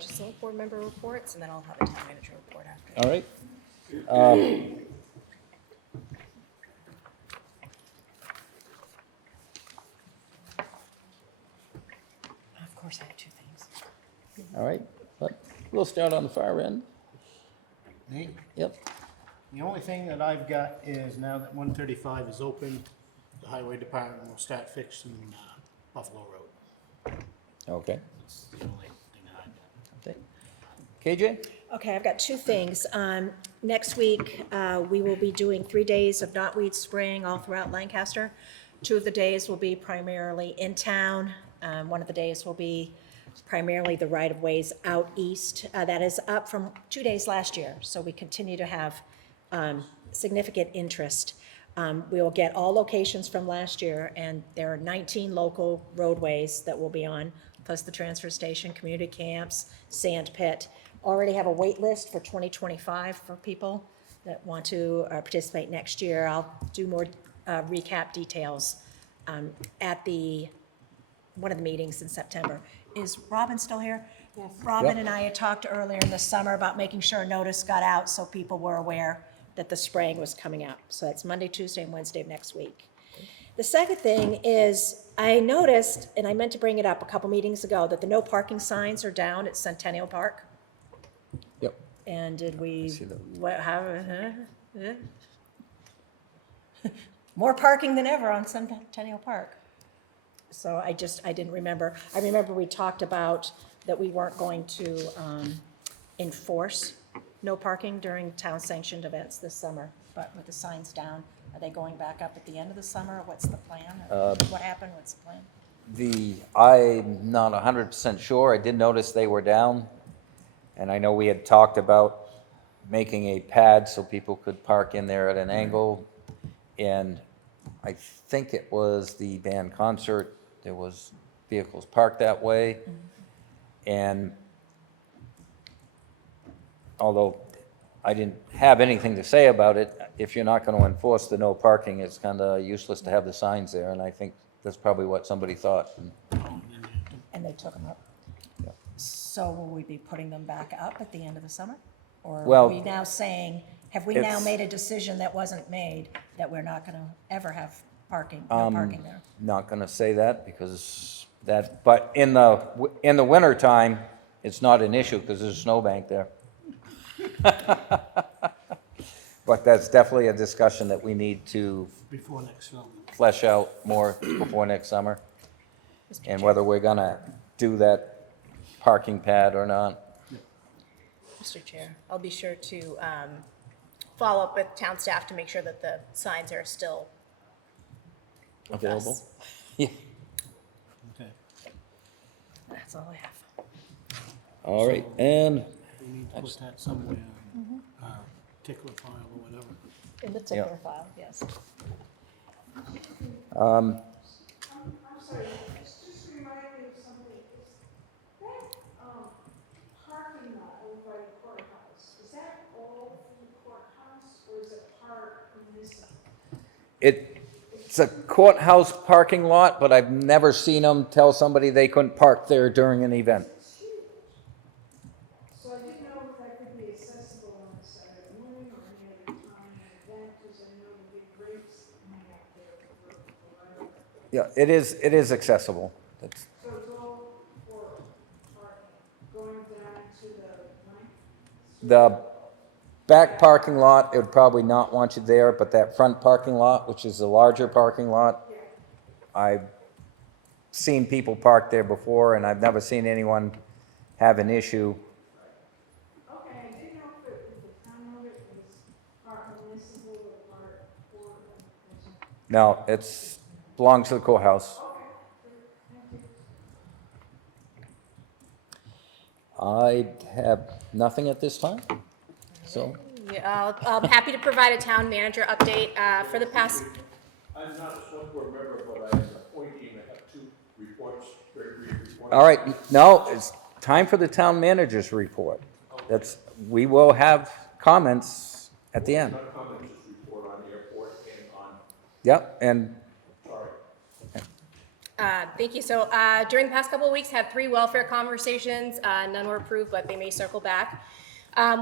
Just select board member reports, and then I'll have a town manager report after. All right. Of course, I have two things. All right, but we'll start on the far end. Me? Yep. The only thing that I've got is now that 135 is open, the highway department will start fixing Buffalo Road. Okay. That's the only thing that I've got. Okay. KJ? Okay, I've got two things. Next week, we will be doing 3 days of knotweed spraying all throughout Lancaster. 2 of the days will be primarily in town. One of the days will be primarily the right-of-ways out east. That is up from 2 days last year, so we continue to have significant interest. We will get all locations from last year, and there are 19 local roadways that will be on, plus the transfer station, community camps, sand pit. Already have a wait list for 2025 for people that want to participate next year. I'll do more recap details at one of the meetings in September. Is Robin still here? Yes. Robin Yep. and I had talked earlier in the summer about making sure notice got out so people were aware that the spraying was coming up. So that's Monday, Tuesday, and Wednesday of next week. The second thing is I noticed, and I meant to bring it up a couple meetings ago, that the no parking signs are down at Centennial Park. Yep. And did we, see those. more parking than ever on Centennial Park. So I didn't remember. I remember we talked about that we weren't going to enforce no parking during town-sanctioned events this summer, but with the signs down, are they going back up at the end of the summer? What's the plan? What happened? What's the plan? I'm not 100% sure. I did notice they were down. And I know we had talked about making a pad so people could park in there at an angle. And I think it was the band concert, there was vehicles parked that way. And although I didn't have anything to say about it, if you're not going to enforce the no parking, it's kind of useless to have the signs there. And I think that's probably what somebody thought. And they took them up. Yeah. So will we be putting them back up at the end of the summer? Or Well, are we now saying, have we now it's- made a decision that wasn't made, that we're not going to ever have parking, no parking there? Not going to say that because but in the winter time, it's not an issue because there's a snowbank there. But that's definitely a discussion that we need to Before next summer. flesh out more before next summer. And whether we're going to do that parking pad or not. Mr. Chair, I'll be sure to follow up with town staff to make sure that the signs are still with Available? us. Yeah. Okay. That's all I have. All right, and We need to put that somewhere, tickler file or whatever. In the tickler file, yes. I'm sorry, just remind me of something. Is that, parking lot over by the courthouse, is that all from the courthouse or is it part of this? it's a courthouse parking lot, but I've never seen them tell somebody they couldn't park there during an event. It's huge. So I didn't know if that could be accessible on a Saturday morning or any other time in an event, because I know the big breaks hang out there for whatever. Yeah, it is accessible. It's- So it's all for parking, going down to The back parking lot, it would probably not want you there, but that front parking lot, which is the larger parking lot, I've seen people park there before, and I've never seen anyone have an issue. Okay, I didn't know if the town of it was part municipal or part for. No, it's, belongs to the courthouse. I have nothing at this time, so. Yeah, I'm happy to provide a town manager update for the past. I'm not a select board member, but I'm an appointee and I have 2 reports, very brief reports. All right, now it's time for the town manager's report. We will have comments at the end. Not comments, just report on the airport and on, Yep, and sorry. Thank you. So during the past couple of weeks, had 3 welfare conversations. None were approved, but they may circle back.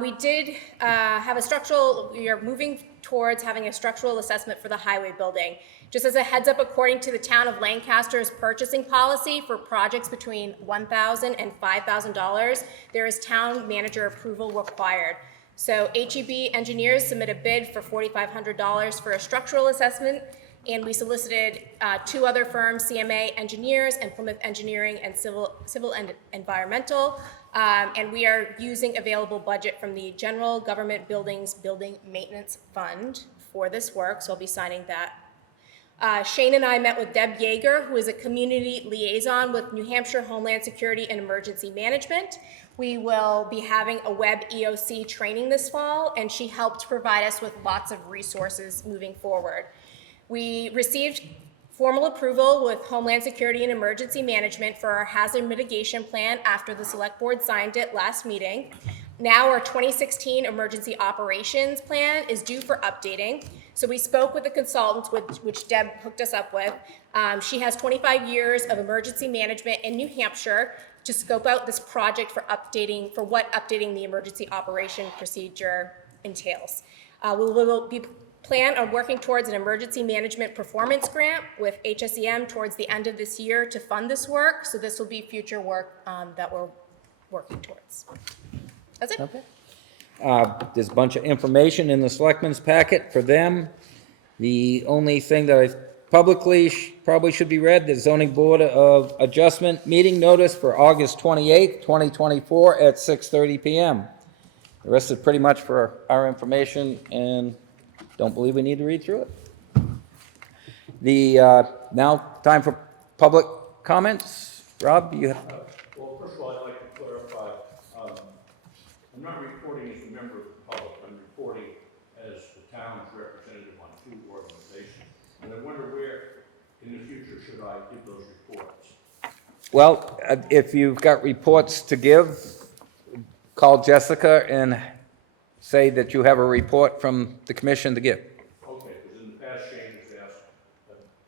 We did have a structural, we are moving towards having a structural assessment for the highway building. Just as a heads up, according to the town of Lancaster's purchasing policy for projects between $1,000 and $5,000, there is town manager approval required. So HEB engineers submit a bid for $4,500 for a structural assessment, and we solicited 2 other firms, CMA Engineers and Plymouth Engineering and Civil and Environmental, and we are using available budget from the General Government Buildings Building Maintenance Fund for this work, so I'll be signing that. Shane and I met with Deb Yeager, who is a community liaison with New Hampshire Homeland Security and Emergency Management. We will be having a web EOC training this fall, and she helped provide us with lots of resources moving forward. We received formal approval with Homeland Security and Emergency Management for our hazard mitigation plan after the Select Board signed it last meeting. Now our 2016 emergency operations plan is due for updating. So we spoke with the consultants, which Deb hooked us up with. She has 25 years of emergency management in New Hampshire to scope out this project for what updating the emergency operation procedure entails. We will plan on working towards an emergency management performance grant with HSEM towards the end of this year to fund this work. So this will be future work that we're working towards. That's it. Okay. There's a bunch of information in the selectmen's packet for them. The only thing that I publicly probably should be read, the zoning board of adjustment meeting notice for August 28th, 2024 at 6:30 p.m. The rest is pretty much for our information, and don't believe we need to read through it. Now time for public comments. Rob, you have... Well, first of all, I'd like to clarify, I'm not reporting as a member of the public, I'm reporting as the town's representative on 2 organizations. And I wonder where, in the future, should I give those reports? Well, if you've got reports to give, call Jessica and say that you have a report from the commission to give. Okay, because in the past, Shane has asked,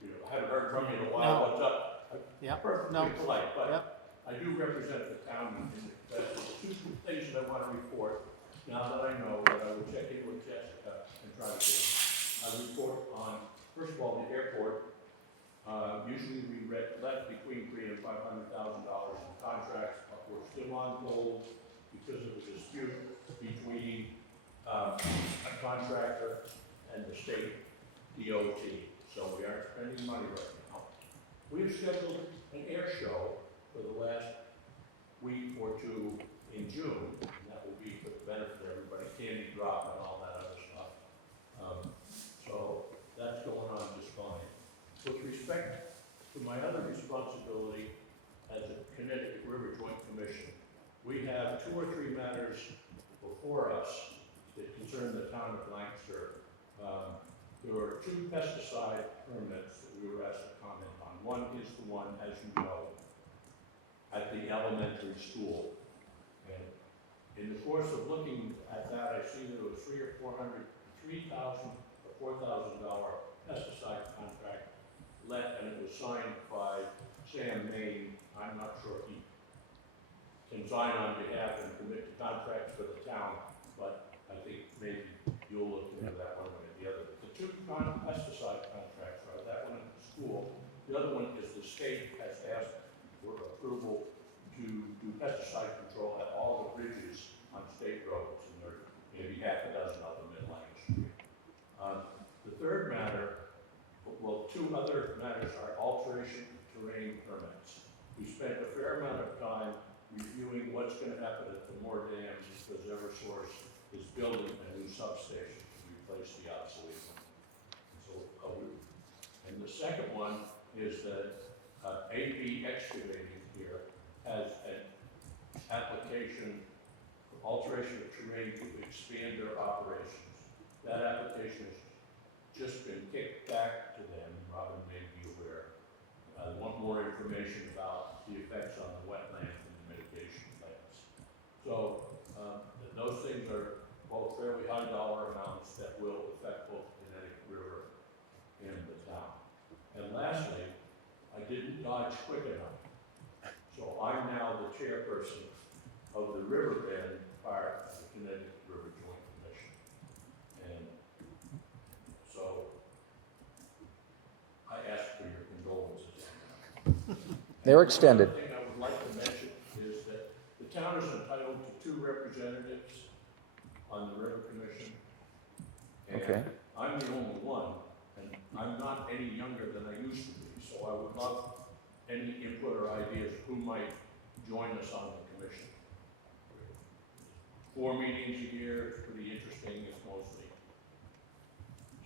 I haven't heard from you in a while, what's up? Perfectly polite, but I do represent the town, and that's 2 things that I want to report. Now that I know that I will check in with Jessica and try to get a report on, first of all, the airport. Usually we let between $300,000 and $500,000 in contracts, but we're still on hold because of a dispute between a contractor and the state DOT. So we aren't spending money right now. We've scheduled an air show for the last week or 2 in June, and that will be for the benefit of everybody, candy drop and all that other stuff. So that's going on just fine. With respect to my other responsibility as a Connecticut River Joint Commission, we have 2 or 3 matters before us that concern the town of Lancaster. There are 2 pesticide permits that we were asked to comment on. One is the one, as you know, at the elementary school. And in the course of looking at that, I see there was $3,000 or $4,000 pesticide contract let, and it was signed by Sam Main. I'm not sure he can sign on behalf and commit to contracts for the town, but I think maybe you'll look into that one way or the other. The 2 pesticide contracts are that one at the school. The other one is the state has asked for approval to do pesticide control at all the bridges on state roads, and there are maybe half a dozen of them in Lancaster. The third matter, well, 2 other matters are alteration of terrain permits. We spent a fair amount of time reviewing what's going to happen at the Moore Dam because Eversource is building a new substation to replace the obsolete one. So, and the second one is that AP Excavating here has an application for alteration of terrain to expand their operations. That application has just been kicked back to them. Robin may be aware. They want more information about the effects on the wetlands and the mitigation plans. So those things are both fairly high dollar amounts that will affect both the Connecticut River and the town. And lastly, I didn't dodge quick enough. So I'm now the chairperson of the Riverbend part of the Connecticut River Joint Commission. And so I ask for your condolences on that. They're extended. Another thing I would like to mention is that the town is entitled to 2 representatives on the River Commission. Okay. And I'm the only one, and I'm not any younger than I used to be, so I would love any input or ideas of who might join us on the commission. 4 meetings a year, it's pretty interesting, it's mostly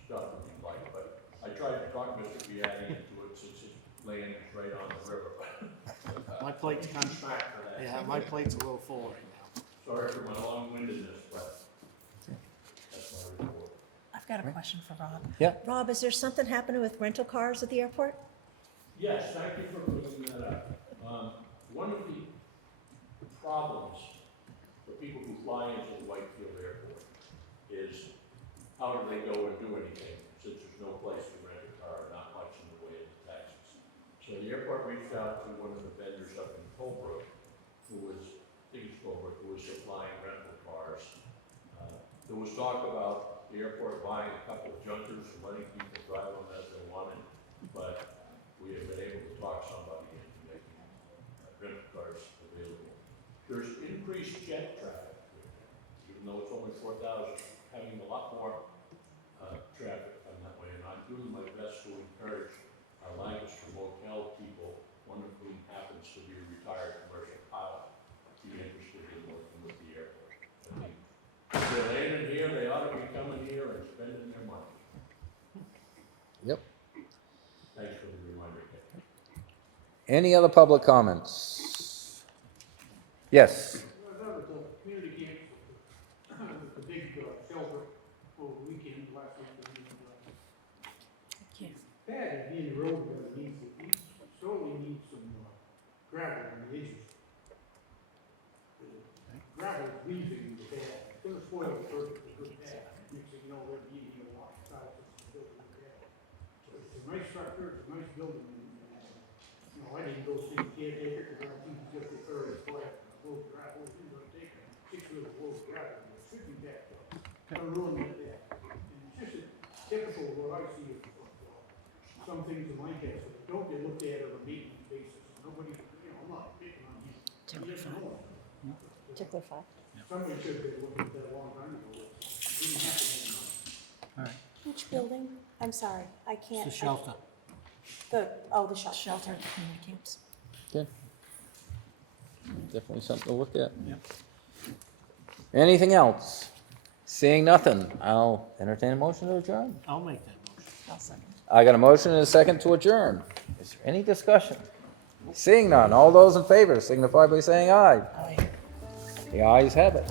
stuff that we like, but I tried to talk Mr. Biatti into it since his land is right on the river. My plate's kind of, Back for that. yeah, my plate's a little full right now. Sorry for my long-windedness, but that's my report. I've got a question for Rob. Yeah. Rob, is there something happening with rental cars at the airport? Yes, thank you for bringing that up. One of the problems for people who fly into the Whitefield Airport is how do they go and do anything since there's no place to rent a car, not much in the way of taxis. So the airport reached out to one of the vendors up in Colebrook, who was, I think it's Colebrook, who was supplying rental cars. There was talk about the airport buying a couple of junkers and letting people drive them as they wanted, but we have been able to talk somebody into making rental cars available. There's increased jet traffic, even though it's only 4,000, having a lot more traffic on that way. And I'm doing my best to encourage our Lancaster motel people, one of whom happens to be a retired commercial pilot, to be interested in working with the airport. I think if they're landing here, they ought to be coming here and spending their money. Yep. Thanks for the reminder, Ken. Any other public comments? Yes. I was at the community camp, the big shelter over the weekend, last week. Pad in the road, sorely needs some gravel on the edges. The gravel is leaving the pad, it's gonna spoil the good pad. Next thing you know, they're eating a lot of size, it's building the pad. So it's a nice structure, it's a nice building. You know, I didn't go see the caretaker, because I don't think he's got the authority to fly load of gravel, he's gonna take 6 wheels load of gravel, and it should be backed up. Don't ruin that pad. And it's just a typical of what I see of some things in Lancaster that don't get looked at on a maintenance basis. Nobody, you know, I'm not picking on you. You just know. Tickler 5. Somebody should have been looking at that a long time ago. It didn't happen anymore. Which building? I'm sorry, I can't. It's the shelter. The shelter. Shelter at the community camps. Good. Definitely something to look at. Yep. Anything else? Seeing nothing, I'll entertain a motion to adjourn. I'll make that motion. I'll second. I got a motion and a second to adjourn. Is there any discussion? Seeing none, all those in favor signify by saying aye. Aye. The ayes have it.